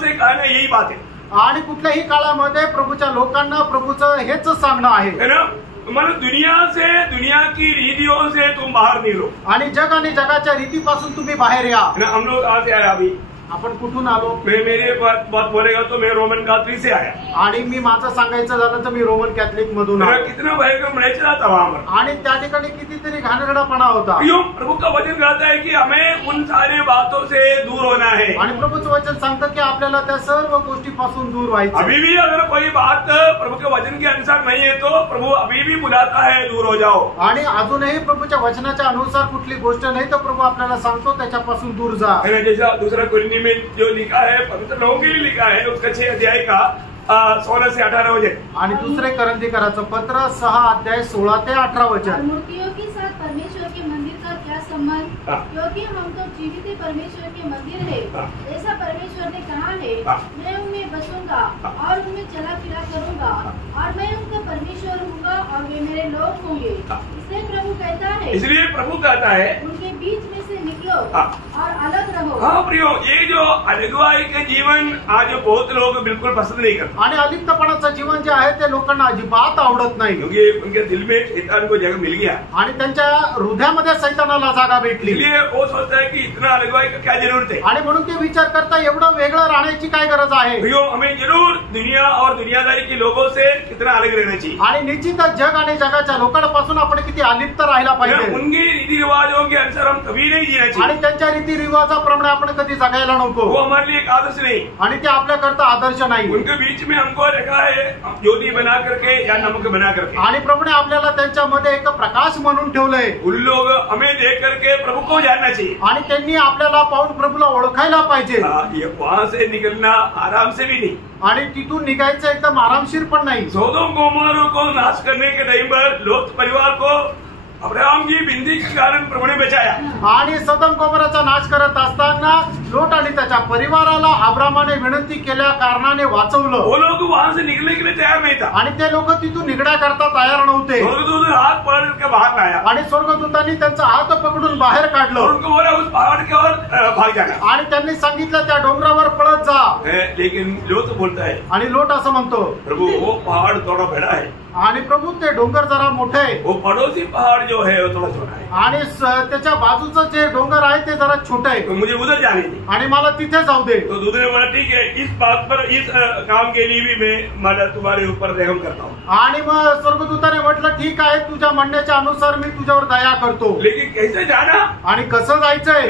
से कहना यही बात है. आणि कुठल्याही काळामध्ये प्रभूच्या लोकांना प्रभूचं हेच सांगणं आहे ना. मतलब दुनिया की रीतियों से तुम बाहर निकलो. आणि जग आणि जगाच्या रीतीपासून तुम्ही बाहेर या. हम लोग आज आए अभी. आपण कुठून आलो? मेरे बात बोलेगा तो मैं रोमन कैथोलिक से आया. आणि मी माझं सांगायचं झालं तर मी रोमन कॅथलिक मधून आलो. कितना भयंकर मलेचरा था वहां पर. आणि त्या ठिकाणी कितीतरी घाणेरडापणा होता. क्यों? प्रभु का वचन कहता है कि हमें उन सारे बातों से दूर होना है. आणि प्रभूचं वचन सांगतं की आपल्याला त्या सर्व गोष्टीपासून दूर व्हायचं. अभी भी अगर कोई बात प्रभु के वचन के अनुसार नहीं है तो प्रभु अभी भी बुलाता है, दूर हो जाओ. आणि अजूनही प्रभूच्या वचनाच्या अनुसार कुठली गोष्ट नाही तर प्रभू आपल्याला सांगतो त्याच्यापासून दूर जा. जैसा दूसरा कोरिन्थी में जो लिखा है, पवित्र लोगों के लिए लिखा है, उसका 6 अध्याय का 16 से 18 वचन. आणि दुसरे करंथीकराचं पत्र 6 अध्याय 16 ते 18 वचन. मूर्तियों के साथ परमेश्वर के मंदिर का क्या संबंध? क्योंकि हम तो जीवित परमेश्वर के मंदिर है. ऐसा परमेश्वर ने कहा है, मैं उनमें बसूंगा और उनमें चला फिरा करूंगा और मैं उनका परमेश्वर हूँगा और वे मेरे लोग होंगे. इसलिए प्रभु कहता है उनके बीच में से निकलो और अलग रहो. हाँ प्रियो, ये जो अलगवाई के जीवन आज बहुत लोग बिल्कुल पसंद नहीं करते. आणि अलिप्तपणाचं जीवन जे आहे ते लोकांना अजिबात आवडत नाही. क्योंकि उनके दिल में शैतान को जगह मिल गया आणि त्यांच्या हृदयामध्ये सैतानाला जागा भेटली. इसलिए वो सोचता है कि इतना अलगवाई का क्या जरूरत है. आणि म्हणून ते विचार करता एवढं वेगळं राहण्याची काय गरज आहे. प्रियो, हमें जरूर दुनिया और दुनियादारी के लोगों से कितना अलग रहना चाहिए. आणि निश्चितच जग आणि जगाच्या लोकांपासून आपण किती अलिप्त राहायला पाहिजे. उनके रीति रिवाजों के अनुसार हम कभी नहीं जीना चाहिए. आणि त्यांच्या रीती रिवाजाप्रमाणे आपण कधी जगायला नको. वो हमारे लिए एक आदर्श नहीं. आणि ते आपल्याकरता आदर्श नाही. उनके बीच में हमको रखा है ज्योति बना करके या नमक बना करके. आणि प्रभूने आपल्याला त्यांच्यामध्ये एक प्रकाश म्हणून ठेवलंय. उन लोग हमें देख करके प्रभु को जानना चाहिए. आणि त्यांनी आपल्याला पाहून प्रभूला ओळखायला पाहिजे. वहां से निकलना आराम से भी नहीं. आणि तिथून निघायचं एकदम आरामशीर पण नाही. सोदोम गोमोरा को नाश करने के टाइम पर लोत परिवार को अब्राहम की बिंदी के कारण प्रभु ने बचाया. आणि सदम गोमोराचा नाश करत असताना लोट आणि त्याच्या परिवाराला अब्रामाने विनंती केल्या कारणाने वाचवलं. वो लोग वहां से निकलने के लिए तैयार नहीं था. आणि ते लोक तिथून निघण्याकरता तयार नव्हते. स्वर्गदूत हाथ पकड़ के बाहर लाया. आणि स्वर्गदूतांनी त्यांचा हात पकडून बाहेर काढलं. उनको बोला उस पहाड़ के ओर भाग जाना. आणि त्यांनी सांगितलं त्या डोंगरावर पळत जा. लेकिन लोट बोलता है, आणि लोट असं म्हणतो, प्रभु वो पहाड़ थोड़ा बड़ा है. आणि प्रभू ते डोंगर जरा मोठे आहे. वो पड़ोसी पहाड़ जो है वो थोड़ा छोटा है. आणि त्याच्या बाजूचं जे डोंगर आहे ते जरा छोटं आहे. तो मुझे उधर जाने दे. आणि मला तिथे जाऊ दे. तो दूसरे बोला ठीक है, इस बात पर इस काम के लिए भी मैं तुम्हारे ऊपर रहम करता हूँ. आणि मग स्वर्गदूताने म्हटलं ठीक आहे, तुझ्या म्हणण्याच्या अनुसार मी तुझ्यावर दया करतो. लेकिन कैसे जाना आणि कसं जायचंय.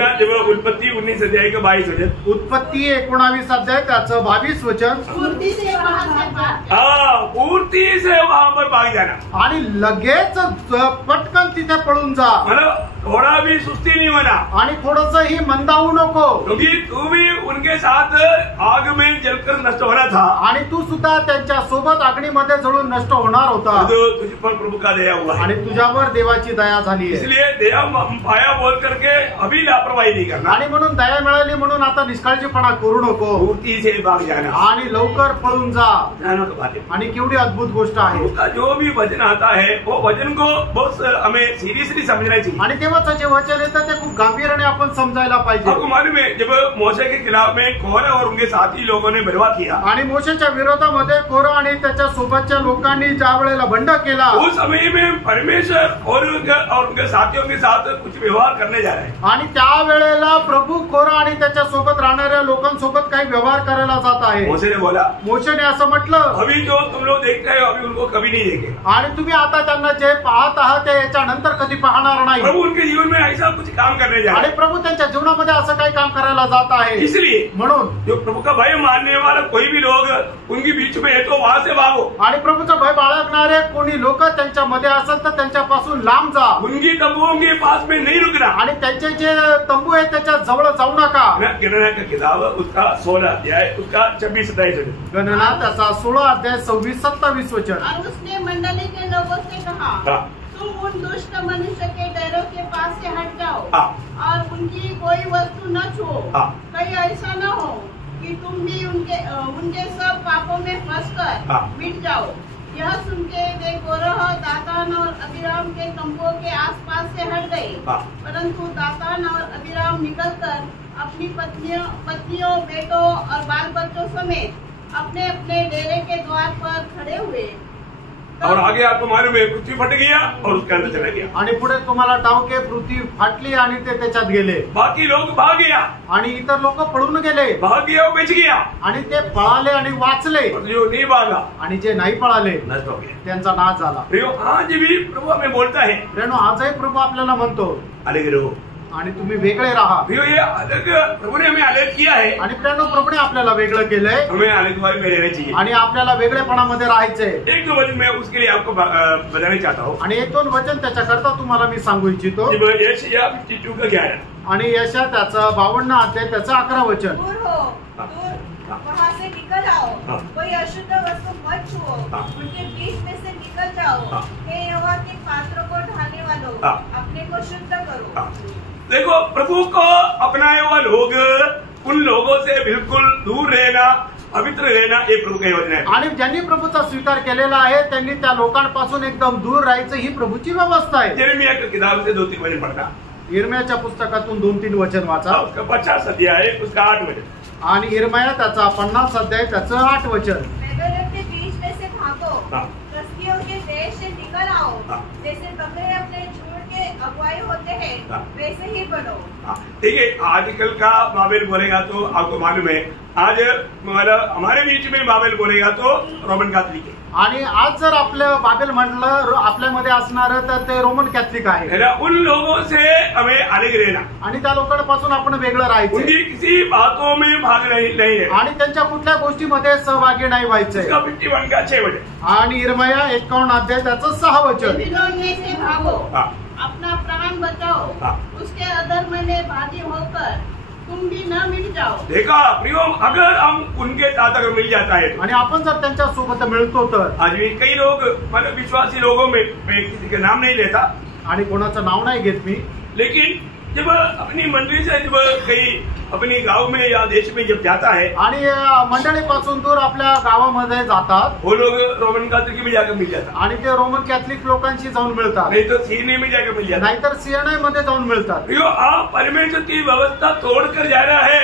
उत्पत्ति 19 अध्याय का 22 वचन. उत्पत्ती 19 अध्याय त्याचं 22 वचन. पूर्ति से वहां से पूर्ति से वहां पर भाग जाना, आणि लगेच पटकन तिथे पळून जा, मतलब थोड़ा भी सुस्ती नहीं होना, आणि थोडंसंही मंदावू नको, क्योंकि तू भी उनके साथ आग में जलकर नष्ट होना था, आणि तू सुद्धा त्यांच्या सोबत अग्नीमध्ये जळून नष्ट होणार होता, तो तुझ पर प्रभु का दया हुआ है, आणि तुझ्यावर देवाची दया झाली आहे. इसलिए दया पाया बोल करके अभी लापरवाही नहीं करना, आणि म्हणून दया मिळाली म्हणून आता निष्काळजीपणा करू नको, फुर्ती से भाग जाना, आणि लवकर पळून जा. ध्यान की बात है. आणि केवढी अद्भुत गोष्ट आहे. उसका जो भी वचन आता है वो वचन को बहुत हमें सीरियसली समझना चाहिए. आणि देवाचं जे वचन येतं ते खूप गांभीर्याने आपण समजायला पाहिजे. आपको मालूम है जब मोशे के खिलाफ में कोरह और उनके साथी लोगों ने बलवा किया, आणि मोशेच्या विरोधामध्ये कोरह आणि त्याच्या सोबतच्या लोकांनी ज्या वेळेला बंड केला, उस समय में परमेश्वर और उनके साथियों के साथ कुछ व्यवहार करने जा रहे हैं. आणि त्या वेळेला प्रभू कोरह आणि त्याच्या सोबत राहणाऱ्या लोकांसोबत काही व्यवहार करायला जात आहे. मोशे ने बोला, मोशेने असं म्हटलं, अभी जो तुम लोग देख रहे हो अभी उनको कभी नहीं देखेगा. आणि तुम्ही आता त्यांना जे पाहत आहात ते याच्यानंतर कधी पाहणार नाही. प्रभु उनके जीवन में ऐसा कुछ काम करने जा रहे आणि हैं. प्रभू त्यांच्या जीवनामध्ये असं काही काम करायला जात आहे. इसलिए म्हणून जो प्रभु का भय मानने वाला कोई भी लोग उनके बीच में है तो वहां से भागो. आणि प्रभूचं भय बाळगणारे कोणी लोक त्यांच्यामध्ये असेल तर त्यांच्यापासून लांब जा. उनकी तंबुओं के पास में नहीं रुकना. आणि त्यांचे जे तंबू आहेत त्याच्या जवळ जाऊ नका. गणना का किताब उसका 16 अध्याय उसका 26-27. गणना त्याचा 16 अध्याय 26-27 वचन. और उसने मंडली के लोगों से कहा, हाँ. तुम उन दुष्ट मनुष्य के डरों के पास से हट जाओ, हाँ. और उनकी कोई वस्तु न छुओ. हाँ. कहीं ऐसा न हो कि तुम भी उनके सब पापों में फंसकर हाँ. मिट जाओ. यह सुन के वे कोरह, दातान और अबीराम के तंबुओं के आसपास से हट गए. हाँ. परंतु दातान और अबीराम निकलकर अपनी पत्नियों, बेटों और बाल बच्चों समेत अपने अपने डेरे के द्वार पर खड़े हुए. और आगे आपको मालूम है पृथ्वी फट गया और उसके अंदर चला गया. आणि पुढे तुम्हाला ठाऊक आहे पृथ्वी फाटली आणि ते त्याच्यात गेले. बाकी लोग भाग गया, आणि इतर लोक पळून गेले. भाग गया और बच गया. आणि ते पळाले आणि वाचले. और जो नहीं भागा आणि जे नाही पळाले नष्ट हो गया. त्यांचा नाश झाला. प्रियो आज भी प्रभु हमें बोलता है, रेणू आजही प्रभू आपल्याला म्हणतो, अलग रहो. आणि तुम्ही वेगळे राहा. प्रियो ये अलग प्रभु ने हमें अलग किया है, आणि प्रेरणू प्रभूने आपल्याला वेगळं केलंय. हमें अलग वाले में रहना चाहिए. आणि आपल्याला वेगळेपणामध्ये राहायचंय. एक दो वचन मैं उसके लिए आपको बताना चाहता हूँ. आणि 1-2 वचन त्याच्याकरता तुम्हाला मी सांगू इच्छितो. यशायाह 52 का 11. आणि यशा त्याचं 52 अध्याय त्याचं 11 वचन. दूर हो, दूर वहाँ से निकल आओ. हाँ. कोई अशुद्ध वस्तु मत छुओ. हाँ. उनके बीच में से निकल जाओ. हाँ. हे यहोवा के पात्रों को ढालने वालों, हाँ. अपने को शुद्ध करो. हाँ. देखो प्रभु को अपनाए हुआ लोग उन लोगों से बिल्कुल दूर रहना, पवित्र रहना, ये प्रभु का योजना है. आणि ज्यांनी प्रभूचा स्वीकार केलेला आहे त्यांनी त्या लोकांपासून एकदम दूर राहायचं ही प्रभूची व्यवस्था आहे. यिर्मयाह की किताब से 2-3 वचन पढ़ना. इर्मयाच्या पुस्तकातून 2-3 वचन वाचा. उसका 50 अध्याय उसका 8 वचन. आणि इर्मया त्याचा 50 अध्याय त्याचं 8 वचन. बेगैरों के बीच में से भागो. हाँ. कसदियों के देश से निकल आओ. हाँ. जैसे बकरे अपने झुंड के अगुवाई होते हैं, हाँ. वैसे ही बनो. ठीक है. आजकल का बाबेल बोलेगा तो आपको मालूम है, आज मतलब हमारे बीच में बाबेल बोलेगा तो रोमन कैथोलिक है. आणि आज जर आपलं बाबेल म्हटलं आपल्यामध्ये असणार तर ते रोमन कॅथलिक आहे. उन लोगों से हमें अलग रहना, आणि त्या लोकांपासून आपण वेगळं राहायचं. उनकी किसी बातों में भाग नहीं है. आणि त्यांच्या कुठल्या गोष्टीमध्ये सहभागी नाही व्हायचंय. उसका 51 का 6 वचन. आणि इर्मया 51 अध्याय त्याचं 6 वचन. बेबीलोन में से भागो, हाँ. अपना प्राण बचाओ. हाँ. उसके अधर्म में भागी होकर तुम भी न मिट जाओ. देखा प्रियो, अगर हम उनके साथ अगर मिल जाता है आणि आपण जर त्यांच्या सोबत मिळतो तर. आज भी कई लोग मतलब विश्वासी लोगों में, मैं किसी का नाम नहीं लेता, आणि कोणाचं नाव नाही घेत मी, लेकिन जब अपनी मंडली से जब कहीं अपनी गांव में या देश में जब जाता है, आणि मंडळीपासून दूर आपल्या गावामध्ये जातात, वो लोग रोमन कैथोलिक में जाकर मिल जाता, आणि ते रोमन कॅथलिक लोकांशी जाऊन मिळतात, नहीं तो सीने में जाकर मिल जाता. नाहीतर सीएनआय मध्ये जाऊन मिळतात. प्रियो, आप परमेश्वर की व्यवस्था तोड़कर जा रहा है,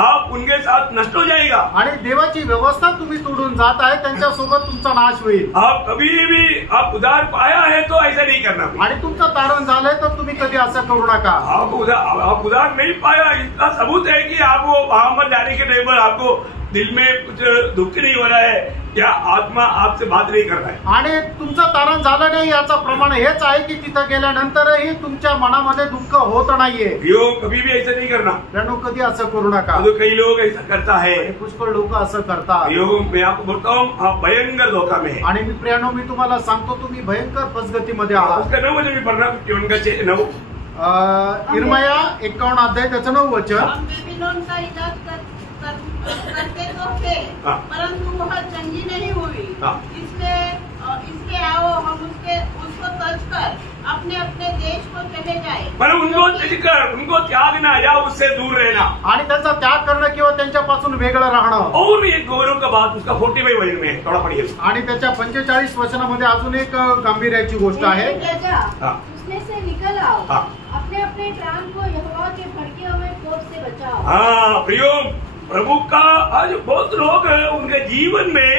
आप उनके साथ नष्ट हो जाएगा. आणि देवाची व्यवस्था तुम्ही तोडून जात आहे, त्यांच्यासोबत तुमचा नाश होईल. आप कभी भी आप उधार पाया है तो ऐसा नहीं करना. आणि तुमचं तारण झालंय तर तुम्ही कधी असं करू नका. आप उधार नहीं पाया, इसका सबूत है कि आप वो वहां पर जाने के टाइम पर आपको दिल में कुछ दुख नहीं हो रहा है या आत्मा आपसे बात नहीं कर रहा है आणि तुमचं तारण झालं नाही याचं प्रमाण हेच आहे की तिथं गेल्यानंतरही तुमच्या मनामध्ये दुःख होत नाहीये. यो कभी भी ऐसा नहीं करना. प्रियानो कधी असं करू नका. तो कई लोग ऐसा करता है. पुष्कळ लोक असं करतात. यो मैं आपको बोलता हूँ आप भयंकर धोखा में है. आणि मी प्रियानो मी तुम्हाला सांगतो तुम्ही भयंकर फसगतीमध्ये आहात. उसका 9 वचन भी पढ़ना उनका 9 इर्मया 51 अध्याय त्याचं 9 वचन. हम बेबीलोन का इलाज करते तो थे परंतु वह चंगी नहीं हुई. इसलिए आओ हम उसको तजकर अपने अपने देश को चले जाए. पर उनको तजकर उनको त्यागना या उससे दूर रहना आणि त्यांचा त्याग करणं किंवा त्यांच्यापासून वेगळं राहणं. और एक गौरव का बात उसका 45 वचन में है. थोड़ा पढ़िए. आणि त्याच्या 45 वचनामध्ये अजून एक गांभीर्याची गोष्ट आहे. उसमें से निकल आओ. अपने अपने प्राण को यहोवा के भड़के हुए कोप से बचाओ. हाँ प्रियो प्रभु का आज बहुत लोग उनके जीवन में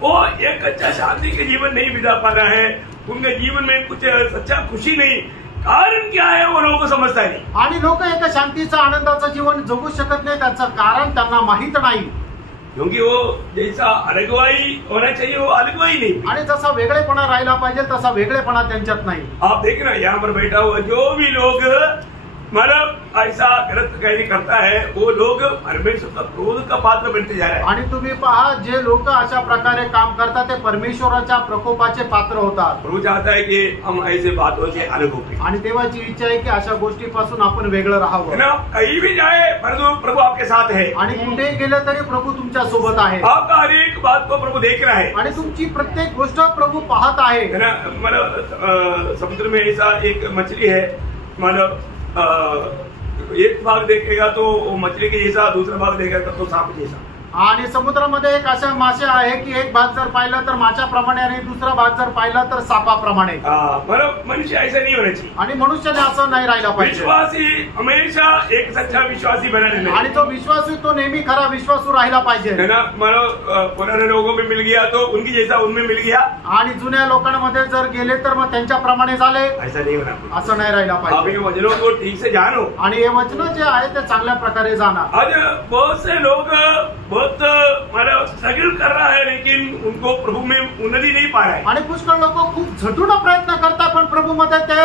वो एक अच्छा शांति के जीवन नहीं बिता पा रहा है. उनके जीवन में कुछ सच्चा खुशी नहीं. कारण क्या है वो लोगों को समझता नहीं. आणि लोक एका शांतीचं आनंदाचं जीवन जगू शकत नाही. त्याचं कारण त्यांना माहित नाही. क्योंकि वो जैसा अलगवाई होना चाहिए वो अलगवाई नहीं. आणि जसा वेगळेपणा राहिला पाहिजे तसा वेगळेपणा त्यांच्यात नाही. आप देखिए ना यहाँ पर बैठा हुआ जो भी लोग मतलब ऐसा गलत कार्य करता है वो लोग परमेश्वर का क्रोध का पात्र बनते जा रहे हैं. आणि तुम्ही पहा जे लोक अशा प्रकारे काम करतात ते परमेश्वराच्या प्रकोपाचे पात्र होतात. प्रभु चाहता है कि हम ऐसे बातों से अलग हो गए. आणि देवाची इच्छा आहे की अशा गोष्टीपासून आपण वेगळं राहावं. ना कहीं भी जाए प्रभु आपके साथ है. आणि कुठेही गेलं तरी प्रभु तुमच्या सोबत आहे. आपका हर एक बात को प्रभु देख रहा है. आणि तुमची प्रत्येक गोष्ट प्रभु पाहत आहे. ना मतलब समुद्र में ऐसा एक मछली है. मतलब एक भाग देखेगा तो मछली के जैसा, दूसरा भाग देखेगा तो सांप जैसा. आणि समुद्रामध्ये एक अशा मासे आहे की एक भाग जर पाहिला तर माशाप्रमाणे आणि दुसरा भाग जर पाहिला तर सापाप्रमाणे. मतलब मनुष्य ऐसा नहीं होना चाहिए. आणि मनुष्याने असं नाही राहिला पाहिजे. विश्वासी हमेशा एक सच्चा विश्वासी बना रहना. आणि जो विश्वासू तो नेहमी खरा विश्वासू राहिला पाहिजे. है ना. मतलब पुराने लोगों में मिल गया तो उनकी जैसा उनमें मिल गया. आणि जुन्या लोकांमध्ये जर गेले तर मग त्यांच्याप्रमाणे झाले. ऐसा नहीं होना. असं नाही राहिला आप पाहिजे. इन वचनों को ठीक से जानो. आणि हे वचन जे आहे ते चांगल्या प्रकारे जाणार. आज बहुत से लोग बहुत मतलब स्ट्रगल कर रहा है लेकिन उनको प्रभु में उन्नति नहीं पा रहा है. आणि पुष्कळ लोक खूप झटून प्रयत्न करतात पण प्रभू मध्ये ते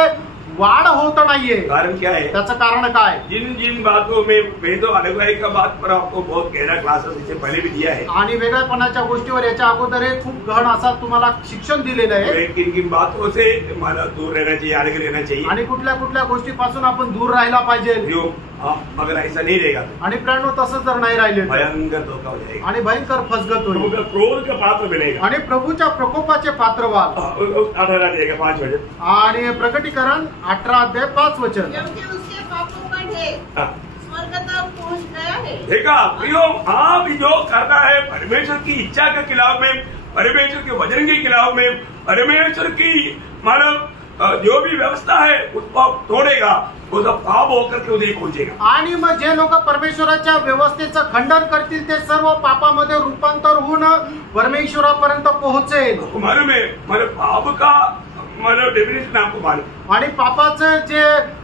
वाढ होत नाहीये. कारण क्या है? त्याचं कारण काय? जिन जिन बातों में मैं तो अलगवाई का बात पर आपको बहुत गहरा क्लासेस इससे पहले भी दिया है. आणि वेगळेपणाच्या गोष्टीवर याच्या अगोदर खूप गहन असा तुम्हाला शिक्षण दिलेलं आहे. किन किन बातों से मला दूर रहना चाहिए, अलग रहना चाहिए. आणि कुठल्या कुठल्या गोष्टीपासून आपण दूर राहायला पाहिजे. अगर ऐसा नहीं रहेगा आणि प्राणो तसं जर नाही राहिले भयंकर धोखा हो जाएगा आणि भयंकर फसगत होईल. क्रोध का पात्र बनेगा आणि प्रभूच्या प्रकोपाचे पात्र व्हाल. 18 देगा 5 वचन. आणि प्रकटीकरण 18 अध्याय 5 वचन. क्योंकि उसके पापों का ढेर स्वर्ग तक पहुंच गया है. देखा प्रियो, आप जो करना है परमेश्वर की इच्छा के खिलाफ में, परमेश्वर के वचन के खिलाफ में, परमेश्वर की मानव जो भी व्यवस्था है उसको तोड़ेगा तो सब पाप होकर के उदय पहुंचेगा. आणि मग जे लोक परमेश्वराच्या व्यवस्थेचं खंडन करतील ते सर्व पापामध्ये रूपांतर होऊन परमेश्वरापर्यंत पोहोचेल. मालूम है मतलब पाप का मतलब डेफिनेशन आपको मालूम. आणि पापाचं जे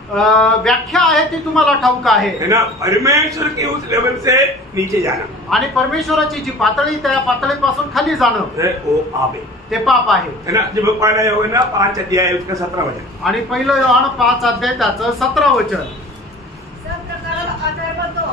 व्याख्या आहे ती तुम्हाला ठाऊक आहे. है ना. परमेश्वर के उस लेवल से नीचे जाना आणि परमेश्वराची जी पातळी त्या पातळीपासून खाली जाणं वो पाप है. ते पाप आहे. है ना. जब पढ़ा होगा ना 5 अध्याय उसका 17 वचन. आणि पहिलं योहान 5 अध्याय त्याचं 17 वचन. सब प्रकार का अधर्म तो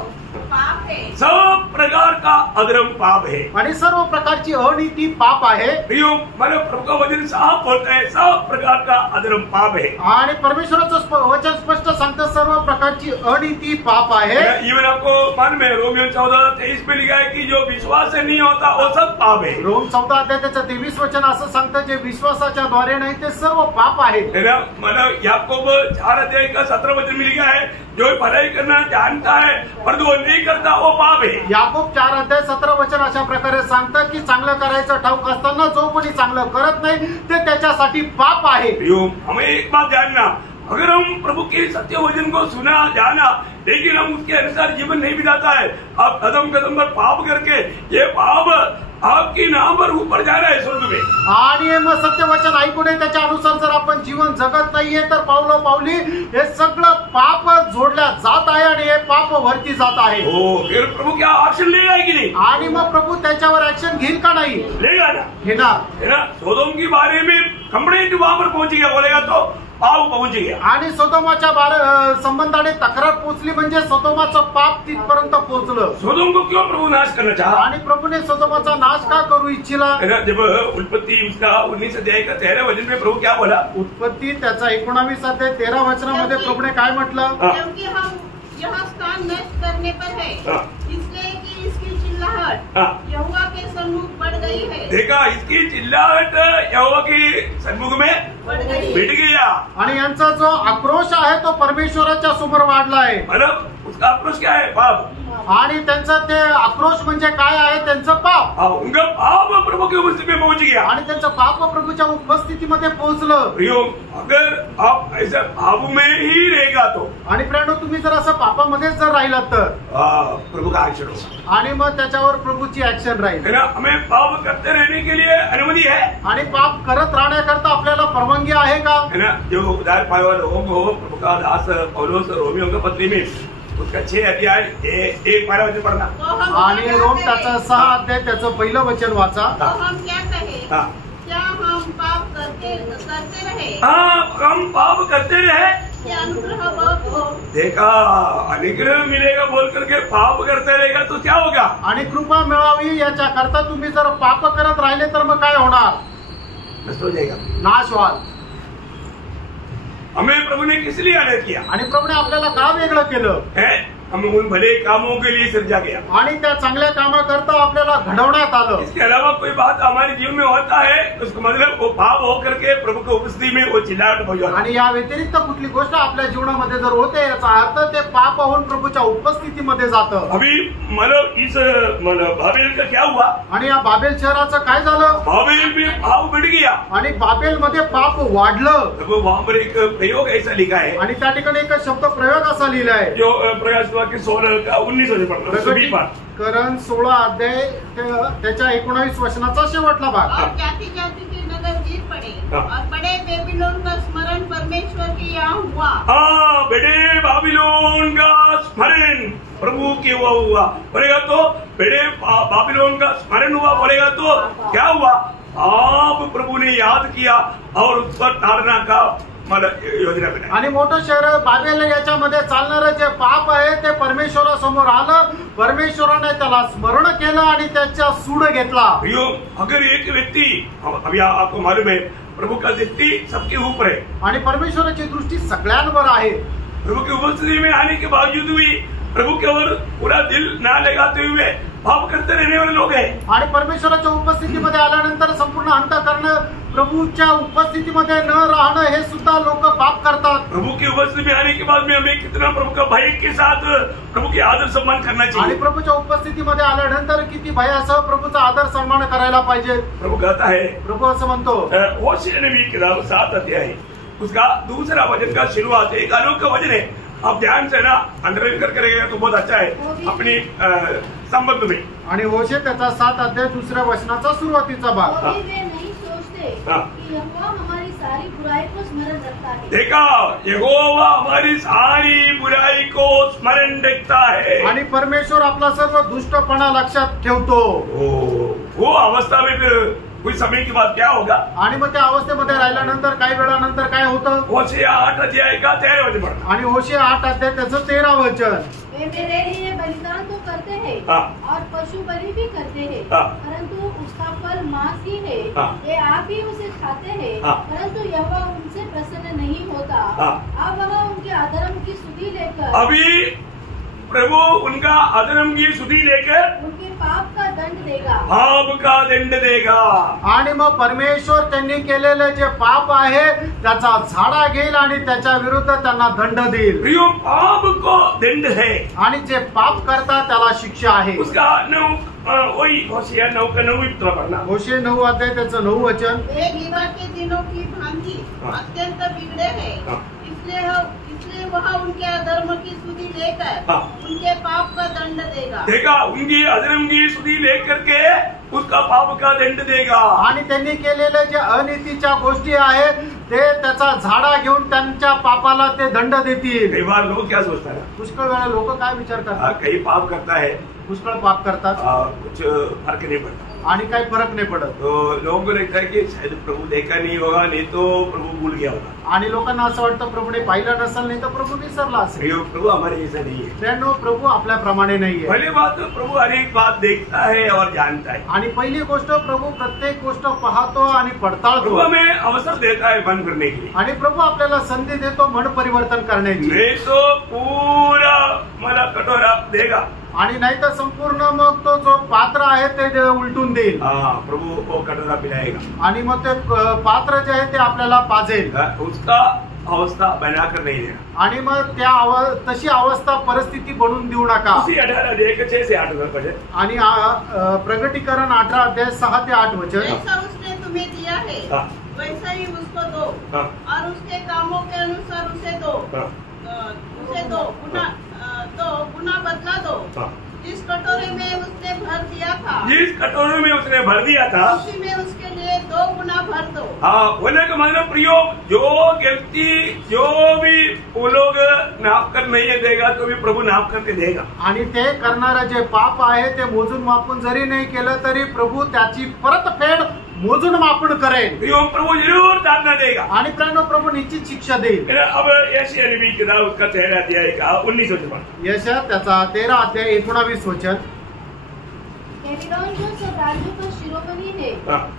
पाप है. सब प्रकार का अधर्म पाप है. आणि सर्व प्रकारची अनिती पाप आहे. प्रियो मतलब प्रभु का वचन साफ बोलता है सब प्रकार का अधर्म पाप है. आणि परमेश्वराचं वचन स्पष्ट सांगतं सर्व प्रकारची अनिती पाप आहे. इवन आपको मालूम है रोमियो 14:23 में लिखा है कि जो विश्वास से नहीं होता वो सब पाप है. रोम 14 अध्याय त्याचं 23 वचन असं सांगतं जे विश्वासाच्या द्वारे नाही ते सर्व पाप आहे. है ना. मतलब याकूब 4 अध्याय का 17 वचन में लिखा है जो भलाई करना जानता है पर जो नहीं करता वो पाप है. याकूब 4 अध्याय 17 वचन अशा प्रकारे सांगतं की चांगलं करायचं ठाऊक असताना जो कोणी चांगलं करत नाही ते त्याच्यासाठी पाप आहे. हमें एक बात जानना, अगर हम प्रभु के सत्य वचन को सुना जाना लेकिन हम उसके अनुसार जीवन नहीं बिताता है, आप कदम कदम पर पाप करके ये पाप आपकी नाम पर ऊपर जा रहा है स्वर्ग में. आणि मग सत्य वचन ऐकून त्याच्या अनुसार जर आपण जीवन जगत नाहीये तर पावली हे सगळं पाप जोडल्या जात आहे आणि हे पाप वरती जात आहे. हो, फिर प्रभु क्या एक्शन लेगा कि नहीं? आणि मग प्रभु त्याच्यावर ऍक्शन घेईल का नाही? लेगा ना, घेणार. है ना. सोदोम के बारे में कंप्लेंट वहां पर पहुंच गया, बोलेगा तो पाप पहुंच गया. आणि सोदोमाच्या संबंधाने तक्रार पोहोचली म्हणजे सोदोमाचं पाप तिथपर्यंत पोहोचलं. सोदोम को क्यों प्रभु नाश करना चाहा? आणि प्रभूने सोदोमाचा नाश का करू इच्छिला? है ना. जब उत्पत्ति उसका 19 अध्याय का 13 वचन में प्रभु क्या बोला? उत्पत्ती त्याचा 19 अध्याय 13 वचनामध्ये प्रभूने काय म्हटलं? क्योंकि हम यह स्थान नष्ट करने पर है, इसलिए कि इसकी चिल्लाहट यहोवा के सम्मुख बढ़ गई है. देखा, इसकी चिल्लाहट यहोवा के सम्मुख में बढ़ गया. आणि यांचा जो आक्रोश आहे तो परमेश्वराच्या समोर वाढला आहे. मतलब उसका आक्रोश क्या है? पाप. आणि त्यांचा ते आक्रोश म्हणजे काय आहे? त्यांचं पाप. उनका पाप प्रभु की उपस्थिति में पहुंच गया आणि त्यांचं पाप प्रभूच्या उपस्थितीमध्ये पोहोचलं. प्रियो, अगर आप ऐसा पाप में ही रहेगा तो, आणि प्रियानो, तुम्ही जर असं पापामध्येच जर राहिलात तर प्रभु का एक्शन होगा. आणि मग त्याच्यावर प्रभूची ऍक्शन राहील. है ना. हमें पाप करते रहने के लिए अनुमति है. आणि पाप करत राहण्याकरता आपल्याला परवानगी आहे का? है ना. जो उदार पाए हुए लोगों को प्रभु का दास पौलुस रोमियो की पत्री में उसका 6 अध्याय 1 वचन पढ़ना. आणि रोम त्याचा 6 अध्याय त्याचं पहिलं वचन वाचा. तो हम क्या कहें? क्या हम पाप करते रहे? हम पाप करते रहे. क्या अनुग्रह बहुत हो? देखा, अनुग्रह मिलेगा बोल करके पाप करते रहेगा तो क्या होगा? आणि कृपा मिळावी याच्या करता तुम्ही जर पाप करत राहिले तर मग काय होणार? नष्ट हो जाएगा. नाश व्हाल. हमें प्रभु ने किस लिए आदेश किया? आणि प्रभूने आपल्याला का वेगळं केलं? है. हम उन भले कामों के लिए सृजा गया. आणि त्या चांगल्या कामाकरता आपल्याला घडवण्यात आलं. इसके अलावा कोई बात हमारे जीवन में होता है, उसका मतलब वो पाप हो करके प्रभु की उपस्थिति में वो चिल्लाहट हो जाती. आणि या व्यतिरिक्त कुठली गोष्ट आपल्या जीवनामध्ये जर होते याचा अर्थ ते पाप होऊन प्रभूच्या उपस्थितीमध्ये जातं. अभी मतलब इस बाबेल का क्या हुआ? आणि या बाबेल शहराचं काय झालं? बाबेल में पाप बढ़ गया. आणि बाबेल मध्ये पाप वाढलं. तो वहां पर एक प्रयोग ऐसा लिखा है, आणि त्या ठिकाणी एक शब्द प्रयोग असा लिहिला आहे जो प्रकाश वाक्य 16 का 19 वचन पढ़ना. सभी बात करण 16 अध्याय त्याच्या 19 वचनाचा शेवटला भाग. और जाति जाति के नगर गिर पड़े और बड़े बेबीलोन का स्मरण परमेश्वर के यहाँ हुआ. बड़े बाबिलोन का स्मरण प्रभु के हुआ बोलेगा तो बड़े बाबिलोन का स्मरण हुआ बोलेगा तो क्या हुआ? आप प्रभु ने याद किया और उस पर ताड़ना का योजना बनाई. आणि मोठं शहर बाबेल याच्यामध्ये चालणारं जे पाप आहे ते परमेश्वरासमोर आलं. परमेश्वराने त्याला स्मरण केलं आणि त्याच्या सूड घेतला. अगर एक व्यक्ति, अभी आपको मालूम है, प्रभु का दृष्टि सबके ऊपर है. आणि परमेश्वराची दृष्टी सगळ्यांवर आहे. प्रभु की उपस्थिति में आने के बावजूद भी प्रभु के ओर पूरा दिल ना लगाते हुए पाप करते रहने वाले लोग हैं. आणि परमेश्वराच्या उपस्थितीमध्ये आल्यानंतर संपूर्ण अंतःकरण प्रभूच्या उपस्थितीमध्ये न राहणं हे सुद्धा लोक पाप करतात. प्रभु की उपस्थिति में आने के बाद में हमें कितना प्रभु का भय के साथ प्रभु के आदर सम्मान करना आणि चाहिए. प्रभूच्या उपस्थितीमध्ये आल्यानंतर किती भयासह प्रभूचा आदर सन्मान करायला पाहिजे. प्रभु कहता है, प्रभू असं म्हणतो, होशे नबी की किताब 7 अध्याय उसका दूसरा वचन का शुरुआत एक अनोखा वचन है. आप ध्यान से ना अंडरलाइन करके रहेगा तो बहुत अच्छा है अपनी संबंध में. आणि होशे त्याचा 7 अध्याय 2 वचनाचा सुरुवातीचा भाग. यहोवा हमारी सारी बुराई को स्मरण रखता है. देखा, यहोवा हमारी सारी बुराई को स्मरण रखता है. आणि परमेश्वर आपला सर्व दुष्टपणा लक्षात ठेवतो. वो अवस्था में फिर कुछ समय के बाद क्या होगा? आणि मग त्या अवस्थेमध्ये राहिल्यानंतर काही वेळानंतर काय होतं? होशे 8 अध्याय का 13 वचन पढ़ना. आणि होशे 8 अध्याय त्याचं 13 वचन. वे मेरे लिए बलिदान तो करते हैं और पशु बलि भी करते हैं, परंतु उसका फल मांस ही है. ये आप ही उसे खाते हैं, परंतु यहोवा उनसे प्रसन्न नहीं होता. अब वह उनके अधर्म की सुधि लेकर, अभी प्रभु उनका अधर्म की सुधि लेकर उनके पाप का दंड देगा. पाप का दंड देगा. आणि मग परमेश्वर त्यांनी केलेले जे पाप आहे त्याचा झाडा घेईल आणि त्याच्या विरुद्ध त्यांना दंड देईल. प्रियो, पाप को दंड है. आणि जे पाप करतात त्याला शिक्षा आहे. उसका 9 वही होशिया 9 का 9 पढ़ना. होशे 9 अध्याय त्याचं 9 वचन. वे गिबा के दिनों की भांति अत्यंत बिगड़े हैं, इसलिए इसलिए वह उनके अधर्म की सुधि लेकर उनके पाप का दंड देगा। उनकी अधर्म की सुधि लेकर के उसका पाप का दंड देगा। आणि त्यांनी केलेल्या ज्या अनितीच्या गोष्टी आहेत ते त्याचा झाडा घेऊन त्यांच्या पापाला ते दंड देतील। कई बार लोग क्या सोचता है, पुष्कळ वेळा लोक काय विचार करतात, कई पाप करता है, पुष्कळ पाप करतात, कुछ फर्क नहीं पड़ता आणि काही फरक नाही पडत। तो लोगों को लगता है कि शायद प्रभु देखा नहीं होगा, नहीं तो प्रभु भूल गया होगा। आणि लोकांना असं वाटतं प्रभूने पाहिलं नसेल, नाही तर प्रभू विसरला असेल। प्रभु हमारे जैसा नहीं है। त्यानो प्रभू आपल्याप्रमाणे नाहीये। पहली बात, प्रभु हर एक बात देखता है और जानता है। आणि पहिली गोष्ट, प्रभू प्रत्येक गोष्ट पाहतो आणि पडताळतो। प्रभु हमें अवसर देता है मन करने के लिए, आणि प्रभू आपल्याला संधी देतो मन परिवर्तन करण्याची। नहीं तो पूरा मला कटोरा देगा, आणि नाही तर संपूर्ण मग तो जो पात्र आहे ते उलटून देईल। प्रभु वो कटोरा पिलाएगा आणि मग ते पात्र जे आहे ते आपल्याला पाजेल, उसका अवस्था बनाकर नहीं देना। आणि मग त्या तशी अवस्था परिस्थिती बनवून देऊ नका। उसी 18:6 से 8 आणि प्रगटीकरण 18:6 ते 8 जैसा उसने तुम्हें दिया है वैसा ही उसको दो, और उसके कामों के अनुसार उसे दो, पुनः बदला दो। जिस कटोरे में उसने भर दिया था, उसी में उसके लिए 2 गुना भर दो। बोलने का मतलब प्रियो, जो गलती जो भी वो लोग नाप कर नहीं देगा तो भी प्रभु नाप करके देगा। आणि ते करणारं जे पाप आहे ते मोजून मापून जरी नाही केलं तरी प्रभु त्याची परतफेड मोजून मापून करेल। प्रभु जरूर दान देगा आणि प्रभु निश्चित शिक्षा देईल। अब यशायाह नबी की किताब उसका 13 अध्याय का 19 वचन, यशायाह त्याचा 13 अध्याय 19 वचन। बेबीलोन जो सब राज्यों का शिरोमणि है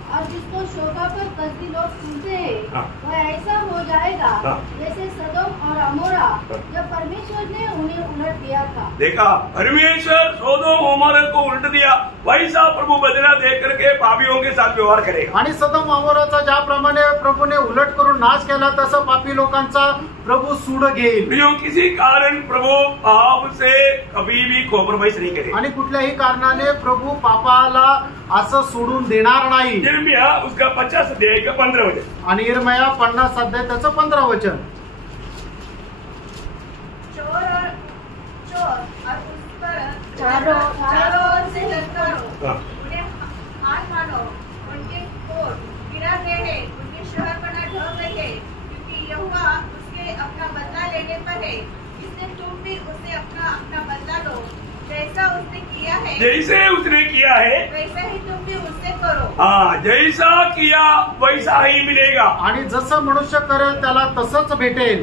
और जिसको शोभा पर कसदी लोग सुनते हैं, वह ऐसा हो जाएगा जैसे सदोम और अमोरा जब परमेश्वर ने उन्हें उलट दिया था। देखा, परमेश्वर सदोम अमोरा को उलट दिया, वैसा प्रभु बदला दे करके पापियों के साथ व्यवहार करेगा। आणि सदोम अमोराचा ज्याप्रमाणे प्रभूने उलट करून नाश केला तसं पापी लोकांचा प्रभु सूड घेईल। किसी कारण प्रभु पाप से कभी भी कॉम्प्रोमाइज नहीं करेगा, आणि कुठल्याही कारणाने प्रभु पापाला असं सोडून देणार नाही। यिर्मयाह उसका 50 अध्याय का 15 वचन, आणि यिर्मयाह 50 अध्याय त्याचं 15 वचन। चोर और उस पर चारों ओर से ललकारो, उन्हें हाथ मारो, उनके कोर गिरा रहे, उनके शहर बना ढह रहे, क्योंकि यहोवा उसके अपना बदला लेने पर है। इसलिए तुम भी उसे अपना बदला लो, जैसा उसने किया है वैसा ही तुम भी उससे करो। जैसा किया वैसा ही मिलेगा। आणि जसं मनुष्य करेल त्याला तसंच भेटेल।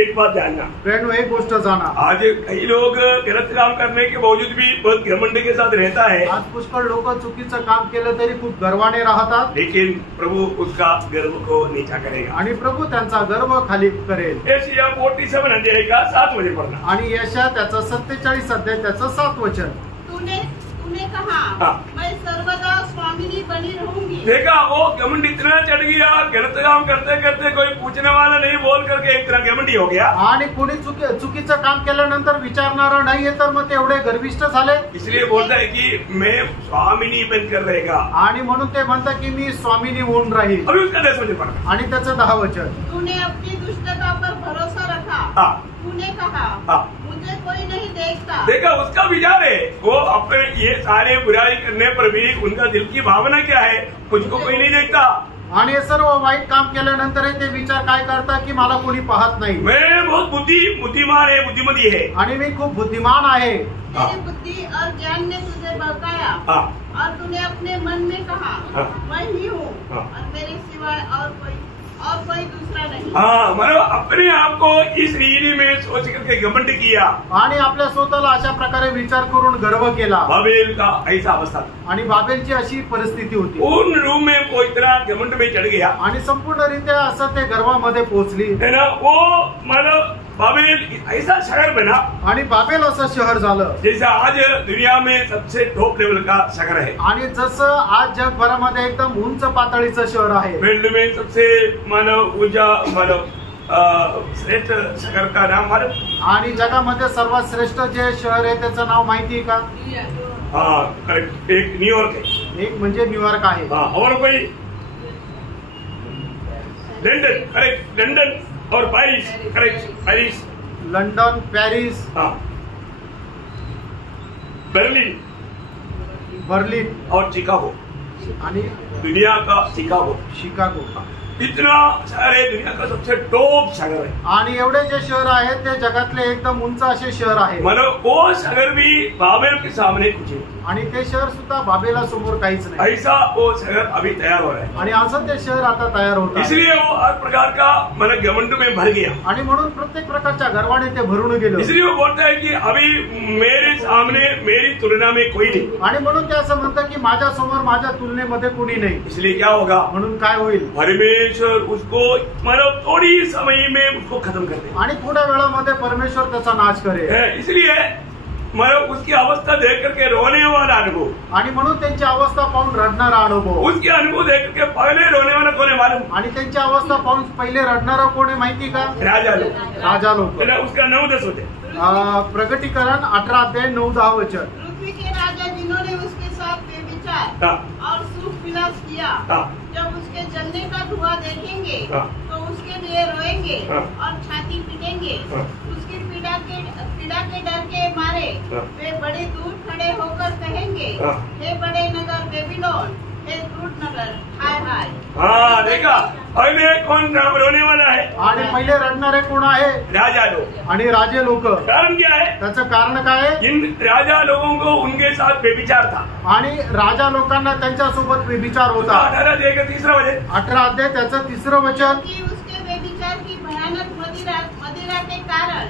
एक बात जानना, फ्रेंड, एक गोष्ट जाना, आज कई लोग गलत काम करने के बावजूद भी बहुत घमंड के साथ रहता है। आज पुष्कळ लोक चुकीचं काम केलं तरी खूप गर्वाने राहतात, लेकिन प्रभु उसका गर्व को नीचा करेगा आणि प्रभु त्यांचा गर्व खाली करेल। यशायाह 47 अध्याय का 7 वचन पढ़ना। आणि यशायाह त्याचं 47 अध्याय त्याचं 7 वचन। तूने कहा मैं सर्वदा स्वामिनी बनी रहूंगी। देखा, वो घमंड इतना चढ़ गया, गलत काम करते करते कोई पूछने वाला नहीं बोल करके एक तरह घमंडी हो गया। आणि कोणी चुकीचं काम केल्यानंतर विचारणारा नाहीये तर मग ते एवढे गर्विष्ठ झाले। इसलिए बोलता है कि मैं स्वामिनी बनकर रहेगा, आणि म्हणून ते म्हणतात की मी स्वामिनी होऊन राहील। अभी उसका 10 वचन पढ़ना। आणि त्याचं 10 वचन। तूने अपनी दुष्टता पर भरोसा रखा, तूने कहा मुझे कोई नहीं देखता। देखा, उसका विचार है, वो अपने ये सारे बुराई करने पर भी उनका दिल की भावना क्या है, मुझको कोई नहीं देखता। आणि सर्व वाईट काम केल्यानंतर ते विचार काय करतात की मला कोणी पाहत नाही, मैं बहुत बुद्धिमान है, बुद्धिमती है, आणि मी खूप बुद्धिमान आहे। तेरी बुद्धि और ज्ञान ने तुझे बहकाया, और तूने अपने मन में कहा मैं ही हूँ, और मेरे सिवाय और कोई दूसरा नहीं। मतलब अपने आप को इस रीति में सोच करके घमंड किया, आणि आपल्या स्वतःला अशा प्रकारे विचार करून गर्व केला। बाबेल का ऐसा अवस्था था, आणि बाबेलची अशी परिस्थिती होती। पूर्ण रूप में वो इतना घमंड में चढ़ गया, आणि संपूर्णरित्या असं ते गर्वामध्ये पोहोचली है ना। वो मतलब बाबेल ऐसा शहर बना, आणि बाबेल असं शहर झालं जैसा आज दुनिया में सबसे टॉप लेवल का शहर है। आणि जसं आज जगभरामध्ये एकदम उंच पातळीचं शहर आहे। वर्ल्ड में सबसे ऊंचा श्रेष्ठ शहर का नाम मालूम? आणि जगामध्ये सर्वात श्रेष्ठ जे शहर आहे त्याचं नाव माहिती आहे का? करेक्ट, एक न्यूयॉर्क है, एक म्हणजे न्यूयॉर्क आहे। और कोई लंदन, करेक्ट, लंदन और Paris, correct, Paris London, Paris, Berlin और शिकागो, आणि दुनिया का शिकागो इतना सारे दुनिया का सबसे टॉप शहर है। आणि एवढे जे शहर आहेत ते जगातले एकदम उंच असे शहर आहे। मतलब वो शहर भी बाबेल के सामने कुछ नहीं, आणि ते शहर सुद्धा बाबेला समोर काहीच नाही। ऐसा वो शहर अभी तैयार हो रहा है, आणि असं ते शहर आता तयार होत आहे। इसलिए वो हर प्रकार का मतलब घमंड में भर गया, आणि म्हणून प्रत्येक प्रकारच्या गर्वाने ते भरून गेलं। इसलिए वो बोलता है कि अभी मेरे सामने मेरी तुलना में कोई नहीं, आणि म्हणून ते असं म्हणतं की माझ्या समोर माझ्या तुलनेमध्ये कोणी नाही। इसलिए क्या होगा, म्हणून काय होईल, परमेश्वर उसको मतलब थोड़ी समय में उसको खत्म कर देगा, आणि थोड्या वेळामध्ये परमेश्वर त्याचा नाश करेल। इसलिए मतलब उसकी अवस्था देख करके रोने वाला अनुभव, आणि म्हणून त्यांची अवस्था पाहून रडणारा अनुभव, उसकी अनुभव देख करके पहले रोने वाला कौन है मालूम, आणि त्यांची अवस्था पाहून पहिले रडणारा कोण आहे माहिती का, राजा लोग, राजा लोक। उसका 9-10 होते। प्रकटीकरण 18 अध्याय 9-10 वचन। पृथ्वी के राजा जिन्होंने उसके साथ व्यभिचार और सुख विलास किया, जब उसके जलने का धुआं देखेंगे तो उसके लिए रोएंगे और छाती पीटेंगे, उसकी पीड़ा के डर के मारे वे बड़े दूर खड़े होकर कहेंगे, हे बड़े नगर बेबीलोन, हे क्रूर नगर, हाय हाय। हाँ देखा, पहले कौन रोने वाला है, आणि पहिले रडणारे कोण आहे, राजा लोग, आणि राजे लोक। कारण क्या है, त्याचं कारण काय आहे, इन राजा लोगों को उनके साथ व्यभिचार था, आणि राजा लोकांना त्यांच्या सोबत व्यभिचार होता। 18 अध्याय का 3 वचन, 18 अध्याय त्याचं 3 वचन। कि उसके व्यभिचार की भयानक मदिरा के कारण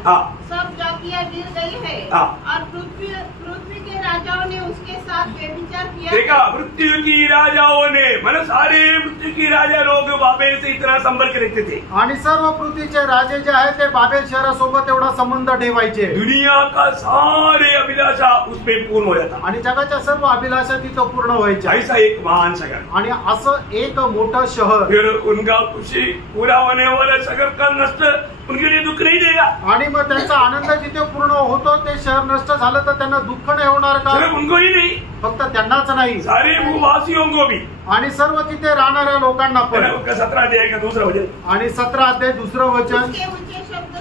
सब जातियां गिर गई है, और पृथ्वी के राजाओं ने उसके साथ व्यभिचार किया। देखा, पृथ्वी की राजाओं ने मतलब सारे पृथ्वी की राजा लोग बाबेल से इतना संपर्क रखते थे, आणि सर्व पृथ्वीचे राजे जे आहेत ते बाबेल शहरासोबत एवढा संबंध ठेवायचे। दुनिया का सारे अभिलाषा उसमें पूर्ण हो जाता, आणि जगाच्या सर्व अभिलाषा तिथं पूर्ण व्हायच्या। ऐसा एक महान शहर, आणि असं एक मोठं शहर, फिर उनका खुशी पूरा होने वाला शहर का नष्ट उनके लिए दुख नहीं देगा, आणि मग त्यांचा आनंद जिथे पूर्ण होतो ते शहर नष्ट झालं तर त्यांना दुःख नाही होणार का, सिर्फ उनको ही नहीं, फक्त त्यांनाच नाही, सारे भूवासियों को भी, आणि सर्व तिथे राहणाऱ्या लोकांना पण। 17 अध्याय का 2 वचन, आणि 17 अध्याय 2 वचन। उसने ऊंचे शब्द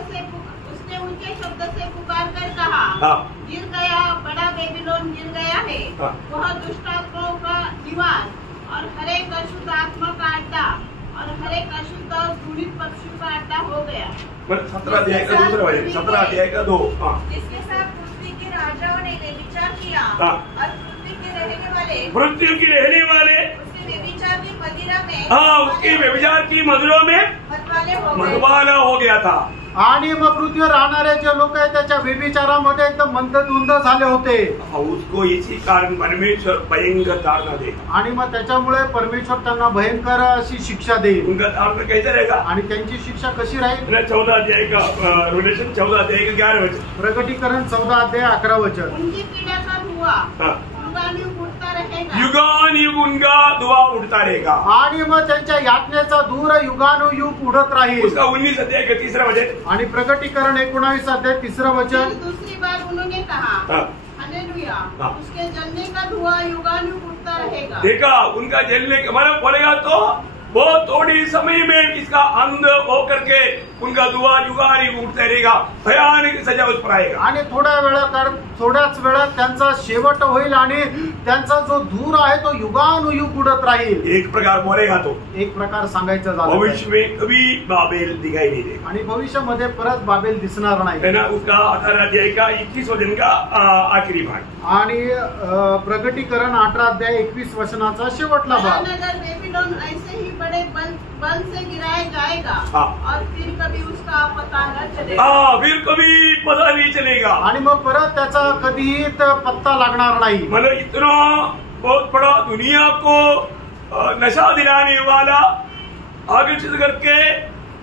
से पुकार कर कहा, गिर गया, बड़ा बेबीलोन गिर गया है, वह दुष्ट आत्माओं का निवास और हर एक अशुद्ध आत्मा का अड्डा और हर एक अशुद्ध और घृणित पक्षी का अड्डा हो गया। 17 अध्याय का 2 वचन, 17 अध्याय का 2। जिसके साथ पृथ्वी के राजाओं ने व्यभिचार किया और पृथ्वी के रहने वाले उसके व्यभिचार की मदिरा में, उसके व्यभिचार की मदिरा में मतवाला हो गया था। आणि मग पृथ्वीवर राहणारे जे लोक आहेत त्याच्या व्यभिचारामध्ये एकदम मंदधुंद झाले होते, उसको इसी कारण परमेश्वर भयंकर ताड़ना देगा, आणि मग त्याच्यामुळे परमेश्वर त्यांना भयंकर अशी शिक्षा देईल। उनका ताड़ना कैसे रहेगा, आणि त्यांची शिक्षा कशी राहील, 14 अध्याय का रिलेशन 14 अध्याय का 11 वचन, प्रकटीकरण 14 अध्याय 11 वचन। उनकी पीड़ा का धुआं युगानुयुग उठता रहेगा, युगानुयुग उनका धुआं उठता रहेगा, आणि मग त्यांच्या यातनेचा धूर युगानुयुग उडत राहील। उसका 19 अध्याय का 3 वचन, आणि प्रकटीकरण 19 अध्याय 3 वचन। दूसरी बार उन्होंने कहा, हालेलुया, उसके जलने का धुआं युगानुयुग उठता रहेगा। देखा, उनका जलने का मतलब बोलेगा तो वो थोड़ी समय में इसका अंध होकर के उनका धुआं युगानुयुग उठता रहेगा, भयानक सजा उस पर आएगा, आणि थोड्याच वेळात त्यांचा शेवट होईल, आणि त्यांचा जो धूर आहे तो युगानुयुग उडत राहील। एक प्रकार बोलेगा तो एक प्रकार सांगायचं झालं भविष्य में कभी बाबेल दिखाई नहीं देगा, आणि भविष्यामध्ये परत बाबेल दिसणार नाही, है ना। उसका 18 अध्याय का 21 वचन का आखिरी भाग, आणि प्रकटीकरण 18 अध्याय 21 वचनाचा शेवटला भाग। नगर बेबीलोन ऐसे ही बड़े बल से गिराया जाएगा, और फिर कभी उसका पता न चलेगा, फिर कभी पता नहीं चलेगा, आणि मग परत त्याचा कधीही पत्ता लागणार नाही। मतलब इतना बहुत बड़ा दुनिया को नशा दिलाने वाला, आकर्षित करके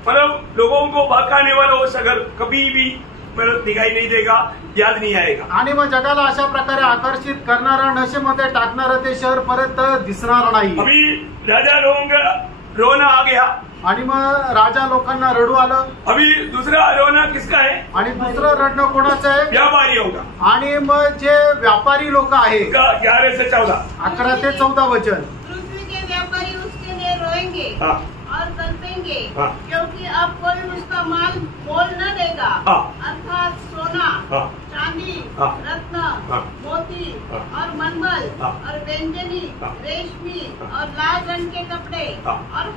मतलब लोगों को बहकाने वाला वो शहर कभी भी मतलब दिखाई नहीं देगा, याद नहीं आएगा, आणि मग जगाला अशा प्रकारे आकर्षित करणारा, नशेमध्ये टाकणारं ते शहर परत दिसणार नाही। अभी राजा लोगों का रोना आ गया, आणि मग राजा लोकांना रडू आलं। अभी दूसरा रोना किसका है, आणि दुसरं रडणं कोणाचं आहे, व्यापारी होगा, आणि मग जे व्यापारी लोक आहेत, 11 से 14, 11 ते 14 वचन। पृथ्वी के व्यापारी उसके लिए रोएंगे और देंगे, हाँ। क्योंकि अब कोई उसका माल मोल न देगा, हाँ। अर्थात सोना, हाँ। चांदी, हाँ। रत्न, हाँ। मोती हाँ। और मलमल हाँ। और व्यंजनी, हाँ। रेशमी हाँ। और लाल रंग के कपड़े हाँ। और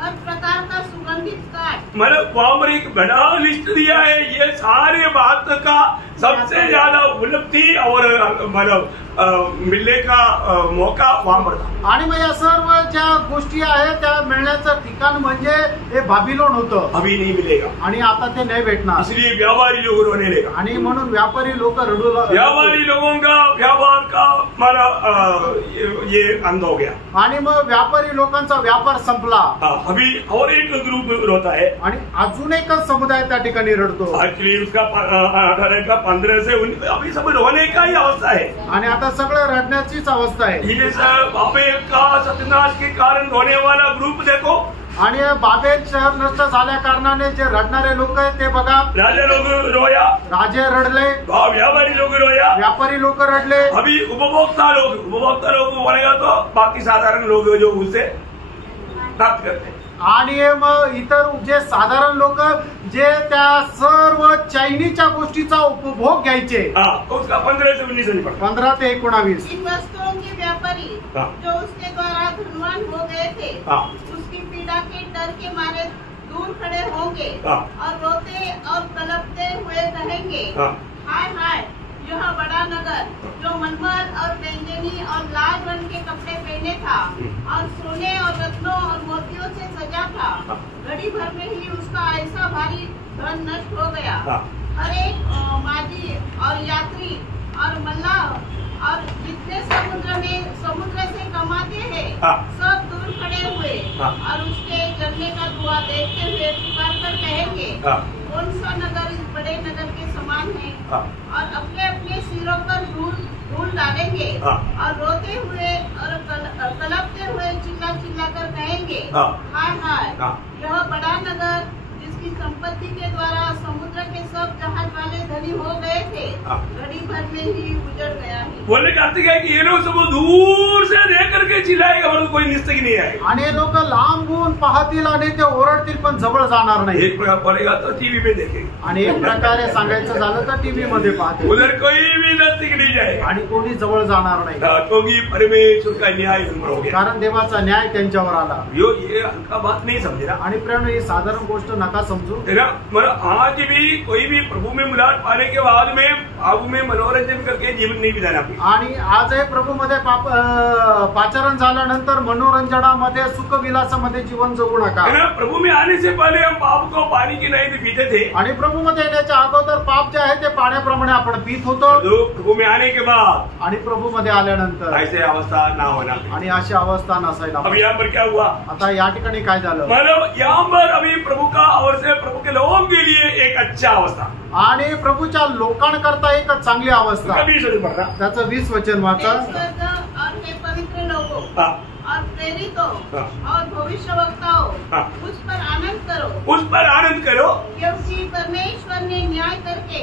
हर प्रकार का सुगंधित काठ। मतलब वहाँ पर एक बड़ा लिस्ट दिया है, ये सारे बात का सबसे ज्यादा उपलब्धि और मतलब मिलने का मौका वहाँ पर था। आणि मग या सर्व ज्या गोष्टी आहेत त्या मिळण्याचं ठिकाण म्हणजे हे बाबिलोन होतं अभी नहीं मिलेगा, आणि आता ते नाही भेटणार इसलिए व्यापारी लोग रोने लगा। आणि म्हणून व्यापारी लोक रडू व्यापारी लोगों का व्यापार का मतलब ये अंत हो गया। आणि मग व्यापारी लोकांचा व्यापार संपला अभी और एक ग्रुप रोता है, आणि अजून एकच समुदाय त्या ठिकाणी रडतो एक्चुअली उसका 18 का 15 से अभी सब रोने का ही अवस्था है। आणि आता सगळं रडण्याचीच अवस्था आहे। ये सब बाबेल का सत्यानाश के कारण रोने वाला ग्रुप देखो, आणि बाबेल शहर नष्ट झाल्या कारणाने जे रडणारे लोक आहेत ते बघा, राजा लोग रोया, राजे रडले, व्यापारी लोग रोया, व्यापारी लोक रडले, अभी उपभोक्ता लोग बोलेगा तो बाकी साधारण लोग जो उससे प्राप्त करते हैं। आणि मग इतर जे साधारण लोक जे त्या सर्व चायनीच्या गोष्टीचा उपभोग घ्यायचे, तो उसका 15 से 19 नहीं पड़ता। 15 ते 19। इन वस्तुओं के व्यापारी जो उसके द्वारा धनवान हो गए थे, उसकी पीड़ा के डर के मारे दूर खड़े होंगे और रोते और कलपते हुए कहेंगे, हाय हाय यह बड़ा नगर जो मलमल और व्यंजनी और लाल रंग के कपड़े पहने था और सोने और रत्नों और मोतियों से सजा था, घड़ी भर में ही उसका ऐसा भारी धन नष्ट हो गया। हर एक माझी और यात्री और मल्लाह और जितने समुद्र से कमाते हैं सब दूर खड़े हुए और उसके जलने का धुआं देखते हुए पुकार कर कहेंगे, कौन सा नगर इस बड़े नगर के समान है, और अपने अपने सिरों पर धूल डालेंगे और रोते हुए और कलपते हुए चिल्ला चिल्ला कर कहेंगे, हाय हाय यह बड़ा नगर जिसकी संपत्ति के द्वारा समुद्र के सब जहाज वाले धनी हो गए थे, घड़ी भर में ही उजड़ गया है। बोलने का अर्थ क्या है कि ये लोग सब दूर से देख करके चिल्लाएगा, परंतु कोई निस्तक नहीं आएगा। आणि हे लोक लांबून पाहतील आणि ते ओरडतील पण जवळ जाणार नाही। एक प्रकार बोलेगा तो टीवी पे देखेगा, आणि एक प्रकारे सांगायचं झालं तर टीव्ही मध्ये पाहतील, उधर कोई भी नजदीक नहीं जाएगा आणि कोणी जवळ जाणार नाही, क्योंकि परमेश्वर का न्याय उन पर हो गया। कारण देवाचा न्याय त्यांच्यावर आला। ये हल्का बात नहीं समझना। आणि प्रेम ही साधारण गोष्ट नका समजू। मतलब आज भी कोई भी प्रभु में मुलाकात पाने के बाद में प्रभु में मनोरंजन करके जीवन नहीं बिताना। आणि आजही प्रभू मध्ये पाचारण झाल्यानंतर मनोरंजनामध्ये सुखविलासामध्ये जीवन जगू नका। प्रभु में आने से पहले हम पाप को पानी की नहीं पीते थे, आणि प्रभु मध्ये येण्याच्या अगोदर पाप जे आहे ते पाण्याप्रमाणे आपण पीत होतो। प्रभु में आने के बाद आणि प्रभु मध्ये आल्यानंतर ऐसे अवस्था ना होना, आणि अशी अवस्था नसायला। अब यहाँ पर क्या हुआ? आता या ठिकाणी काय झालं? मतलब यहाँ पर अभी प्रभु का और से प्रभु के लोगों के लिए एक अच्छा अवस्था, आणि प्रभूच्या लोकांकरता एक चांगली अवस्था। कभी पढ़ा त्याचं 20 वचन वाचा। और हे पवित्र लोगों और प्रेरितों और भविष्यवक्ताओं, उस पर आनंद करो, उस पर आनंद करो, क्योंकि परमेश्वर ने न्याय करके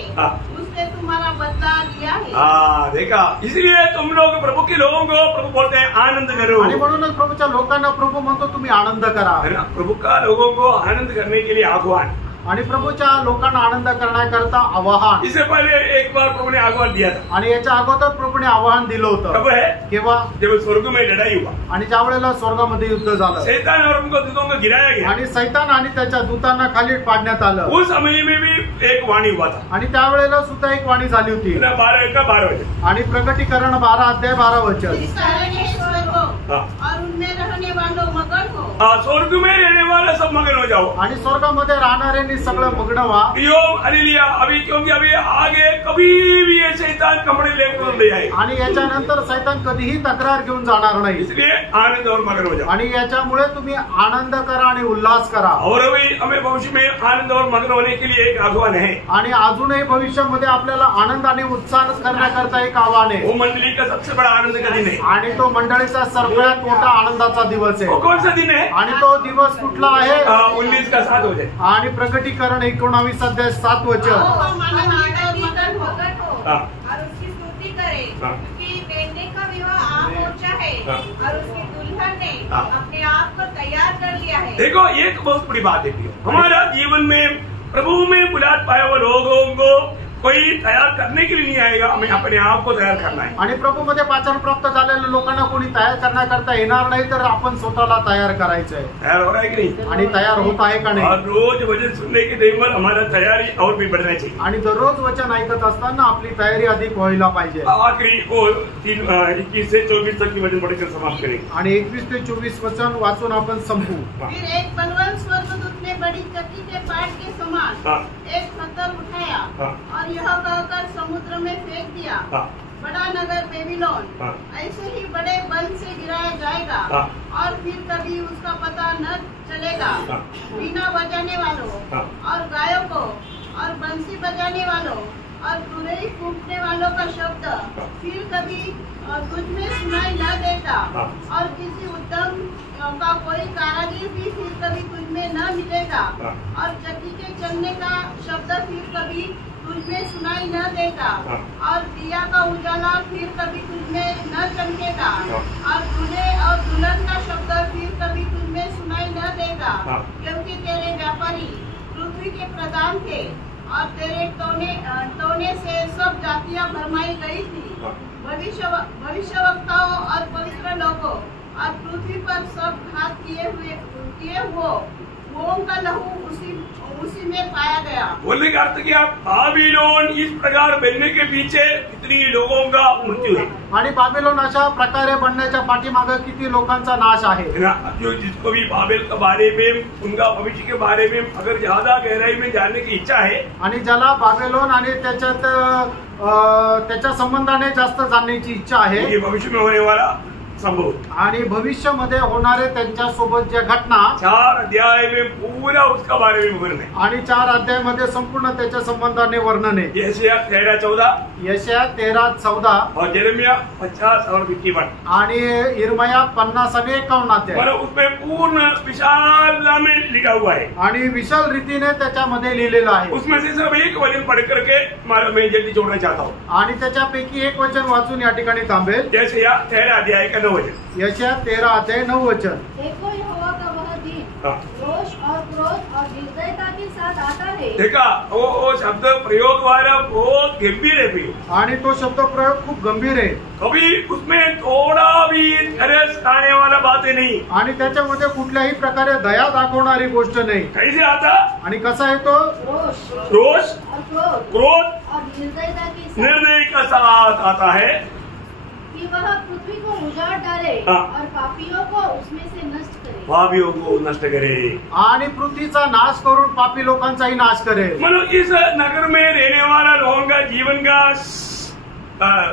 उससे तुम्हारा बदला लिया है। देखा, इसलिए तुम लोग प्रभु के लोगों को प्रभु बोलते हैं आनंद करो। आणि म्हणूनच प्रभूच्या लोकांना प्रभू म्हणतो तुम्ही आनंद करा। है ना, प्रभु का लोगों को आनंद करने के लिए आह्वान, आणि प्रभूच्या लोकांना आनंद करण्याकरता आवाहन। इससे पहले एक बार प्रभु ने आह्वान दिया था, आणि याच्या अगोदर प्रभूने आवाहन दिलं होतं। कब है? केव्हा? जब स्वर्ग में लड़ाई हुआ आणि ज्या वेळेला स्वर्गामध्ये युद्ध झालं, शैतान और उनको दूतों को गिराया गया, आणि सैतान आणि त्याच्या दूतांना खाली पाडण्यात आलं। उस समय में भी एक वाणी हुआ था, आणि त्यावेळेला सुद्धा एक वाणी झाली होती। 12 का 12 वचन, आणि प्रकटीकरण 12 अध्याय 12 वचन। इस कारण हे स्वर्ग और उनमें रहने वालों मगन हो। स्वर्ग में रहने वाले सब मगन हो जाओ, आणि स्वर्गामध्ये राहणाऱ्यांनी सगळं मग्न व्हा। हालेलुया। अभी क्योंकि अभी आगे कभी भी ये शैतान कपड़े लेकर ले आए, आणि याच्यानंतर सैतान कधीही तक्रार घेऊन जाणार नाही। इसलिए आनंद और मगन हो जाओ, आणि याच्यामुळे तुम्ही आनंद करा आणि उल्हास करा। और अभी हमें भविष्य में आनंद और मगन होने के लिए एक आह्वान है, आणि अजूनही भविष्यामध्ये आपल्याला आनंद आणि उत्साह करण्याकरता एक आव्हान आहे। वो मंडली का सबसे बड़ा आनंद का दिन है। आणि तो मंडळीचा सगळ्यात मोठा आनंदाचा दिवस वो आहे। कौन सा दिन है? आणि तो दिवस कुठला आहे? 19 का 7 हो जाए। आणि प्रकटीकरण 19 अध्याय 7 वचन। और उसकी स्तुति करे, क्योंकि बेटे का विवाह आ पहुंचा है और उसकी दुल्हन ने अपने आप को तैयार तैयार कर लिया है। देखो एक बहुत बड़ी बात है हमारा जीवन में प्रभु में बुलात पाए हुए लोगों को कोई तयार करने के लिए नहीं आएगा, हमें अपने आप को तयार करना है। आणि प्रभूमध्ये पाचन प्राप्त झालेल्या लोकांना कोणी तयार करण्याकरता येणार नाही, तर आपण स्वतःला तयार करायचं आहे। तयार हो रहा है कि नहीं? आणि तयार होत आहे का नाही? और रोज वचन सुनने के टाइम पर हमारा तैयारी और भी बढ़ना चाहिए। आणि दररोज वचन ऐकत असताना आपली तयारी अधिक व्हायला पाहिजे। आखिरी को 21 से 24 तक की वचन पढ़कर समाप्त करेंगे आणि 21 ते 24 वचन वाचून आपण संपू। फिर एक बलवान स्वर्गदूत ने बड़ी चक्की के पाट के समान एक पत्थर उठाया और यह कहकर समुद्र में फेंक दिया, बड़ा नगर बेबीलोन ऐसे ही बड़े बल से गिराया जाएगा और फिर कभी उसका पता न चलेगा। बीना बजाने वालों और गायकों और बंसी बजाने वालों और तुरई फूंकने वालों का शब्द फिर कभी तुझ में सुनाई न देगा और किसी उद्यम का कोई कारीगर भी फिर कभी तुझ में न मिलेगा और चक्की के चलने का शब्द फिर कभी तुझ में सुनाई न देगा और दिया का उजाला फिर कभी तुझ में न चमकेगा और दूल्हे और दुल्हन का शब्द फिर कभी तुझ में सुनाई न देगा, क्योंकि तेरे व्यापारी पृथ्वी के प्रधान थे और तेरे टोने से सब जातियां भरमाई गई थी। भविष्यवक्ताओं और पवित्र लोगों और पृथ्वी पर सब घात किए वो का लहू उसी में पाया गया। बोलने का अर्थ क्या? बाबिलोन इस प्रकार बनने के पीछे कितनी लोगों का मृत्यू है आणि बाबिलोन अशा प्रकारे बनण्याच्या पाठीमागे किती लोकांचा नाश आहे ना। जो जिसको भी बाबेल के बारे में उनका भविष्य के बारे में अगर ज्यादा गहराई में जानने की इच्छा है आणि ज्याला बाबिलोन आणि त्याच्या संबंधाने जास्त जाणण्याची इच्छा आहे, ये भविष्य में होने वाला संभव आणि भविष्यामध्ये होणारे त्यांच्या सोबत ज्या घटना 4 अध्याय में पूरा उसका बारे में वर्णन है आणि 4 अध्यायामध्ये संपूर्ण त्याच्या संबंधाने वर्णन आहे। यशाया 13:14 यशाया 13:14 और यिर्मयाह 50 और 51 आणि यिर्मयाह 50 आणि 51 अध्याय, मतलब उसमें पूर्ण विशाल में लिखा हुआ है आणि विशाल रीतीने त्याच्यामध्ये लिहिलेलं आहे। उसमें से सिर्फ एक वचन पढ़ करके मैं जल्दी जोड़ना चाहता हूँ आणि त्याच्यापैकी एक वचन वाचून या ठिकाणी थांबेल। यशाया 13 अध्याय का 9 वचन। यशाया 13 अध्याय 9 वचन। देखो यहोवा का वह दिन रोष और क्रोध और निर्दयता के साथ आता है। देखा वो शब्द प्रयोग वाला बहुत गंभीर है भी, आणि तो शब्द प्रयोग खूप गंभीर आहे। कभी उसमें थोड़ा भी तरस खाने वाला बातें नहीं, आणि त्याच्यामध्ये कुठल्याही प्रकारे दया दाखवणारी गोष्ट नाही। कैसे आता आणि कसा आहे तो? रोष और क्रोध और निर्दयता के साथ निर्णय का साथ आता है कि वह पृथ्वी को उजाड़ डाले और पापियों को उसमें से नष्ट करे। पापियों को नष्ट करे आणि पृथ्वीचा नाश करून पापी लोकांचाही नाश करेल। मतलब इस नगर में रहने वाला लोगों का जीवन का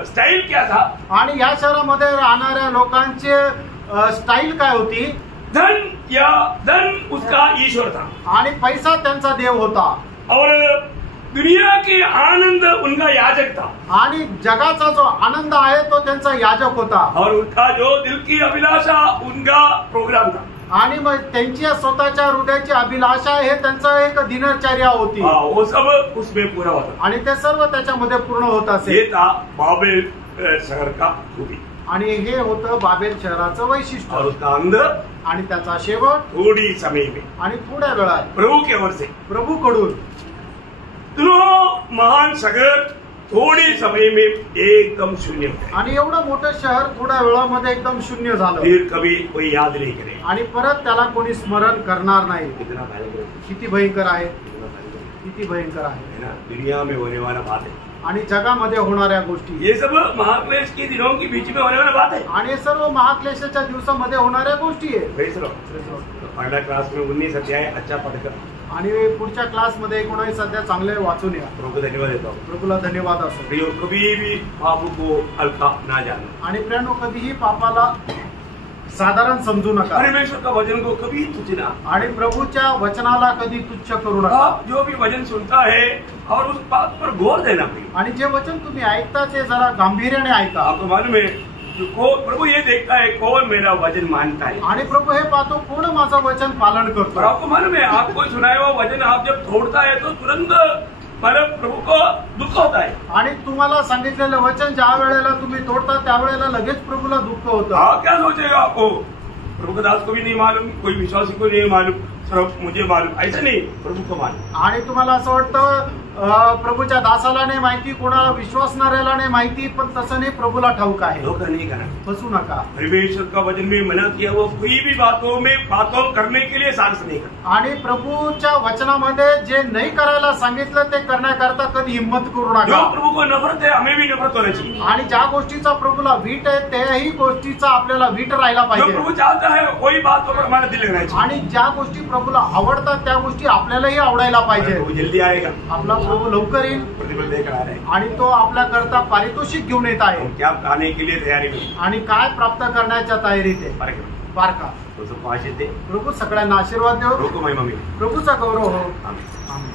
स्टाइल क्या था? आणि या शहरामध्ये राहणाऱ्या लोकांचे स्टाईल काय होती? धन उसका ईश्वर था आणि पैसा त्यांचा देव होता और दुनिया के आनंद उनका याजक था आणि जगाचा जो आनंद आहे तो त्यांचा याजक होता और उनका जो दिल की अभिलाषा उनका प्रोग्राम था आणि मग त्यांची स्वतःच्या हृदयाची अभिलाषा हे त्यांचा एक दिनचर्या होती। वो सब उसमें पूरा होता आणि ते सर्व त्याच्यामध्ये पूर्ण होत असे। ये था बाबेल शहर का खूबी आणि हे होतं बाबेल शहराचं वैशिष्ट्य और उसका अंत आणि त्याचा शेवट थोड़ी समय में आणि थोड्या वेळात प्रभु की ओर से प्रभूकडून दोनों महान शहर थोड़े समय में एकदम शून्य हो गए आणि एवढं मोठं शहर थोड्या वेळामध्ये एकदम शून्य झालं। फिर कभी कोई याद नहीं करे आणि परत त्याला कोणी स्मरण करणार नाही। कितना भयंकर किती भयंकर आहे, कितना भयंकर किती भयंकर आहे है ना। दुनिया में होने वाला बात है आणि जगामध्ये होणाऱ्या गोष्टी, ये सब महाक्लेश के दिनों के बीच में होने वाला बात है आणि हे सर्व महाक्लेशाच्या दिवसामध्ये होणाऱ्या गोष्टी आहे। वैसे पहला क्लास में 19 अध्याय अच्छा पढ़कर आणि पुढच्या क्लासमध्ये 19 अध्याय चांगले वाचून या। प्रभु को धन्यवाद देता हूँ। प्रभूला धन्यवाद असो। प्रियो कभी भी पाप को हल्का ना जाना आणि प्रियानो कधीही पापाला साधारण समजू नका परमेश्वर का वचन को कभी तुच्छ ना आणि प्रभूच्या वचनाला कधी तुच्छ करू नका। आप जो भी वचन सुनता है और उस बात पर गौर देना पड़ेगा। आणि जे वचन तुम्ही ऐकता ते जरा गांभीर्याने ऐका। आपको मालूम है प्रभु ये देखता है कौन मेरा वचन मानता है आणि प्रभू हे पाहतो कोण माझं वचन पालन और करतो। आपको मालूम है आपको सुनाया हुआ वचन आप जब छोड़ता है तो तुरंत प्रभु को दुख होता है आणि तुम्हाला सांगितलेलं वचन ज्या वेळेला तुम्ही तोडता त्यावेळेला लगेच प्रभूला दुःख होतं। आप क्या सोचेगा आपको प्रभु के दास को भी नहीं मालूम, कोई विश्वासी को नहीं मालूम, सिर्फ मुझे मालूम, ऐसा नहीं, प्रभु को मालूम। आणि तुम्हाला असं वाटतं प्रभुच्या दासाला नाही माहिती, कोणाला विश्वासणाऱ्याला नाही माहिती, पण तसं नाही, प्रभूला ठाऊक आहे। धोखा नहीं करना, फसू नका। परमेश्वर का वचन में मना किया वो कोई भी बातों करने के लिए साहस नहीं करना। आणि प्रभूच्या वचनामध्ये जे नाही करायला सांगितलं ते करण्याकरता कधी हिम्मत करू जो नका। प्रभु को नफरत है हमें भी नफरत होना चाहिए। आणि ज्या गोष्टीचा प्रभूला वीट आहे त्याही गोष्टीचा आपल्याला वीट राहायला जो पाहिजे। प्रभु चाहता है कोई बात पर हमारा दिल लगना चाहिए। आणि ज्या गोष्टी प्रभूला आवडतात त्या गोष्टी आपल्यालाही आवडायला पाहिजे। प्रभु जल्दी आएगा, आपला प्रभू लवकर येईल प्रतिफल देकर आ रहे हैं। आणि तो आपल्याकरता पारितोषिक घेऊन येत आहे क्या खाने के लिए तैयारी में आणि काय प्राप्त करण्याच्या तयारीत आहे। बारका तो सबको आशीष दे, प्रभू सगळ्यांना आशीर्वाद देव, प्रभु को महिमा मिले। प्रभूचा गौरव हो। आमीन। आमीन।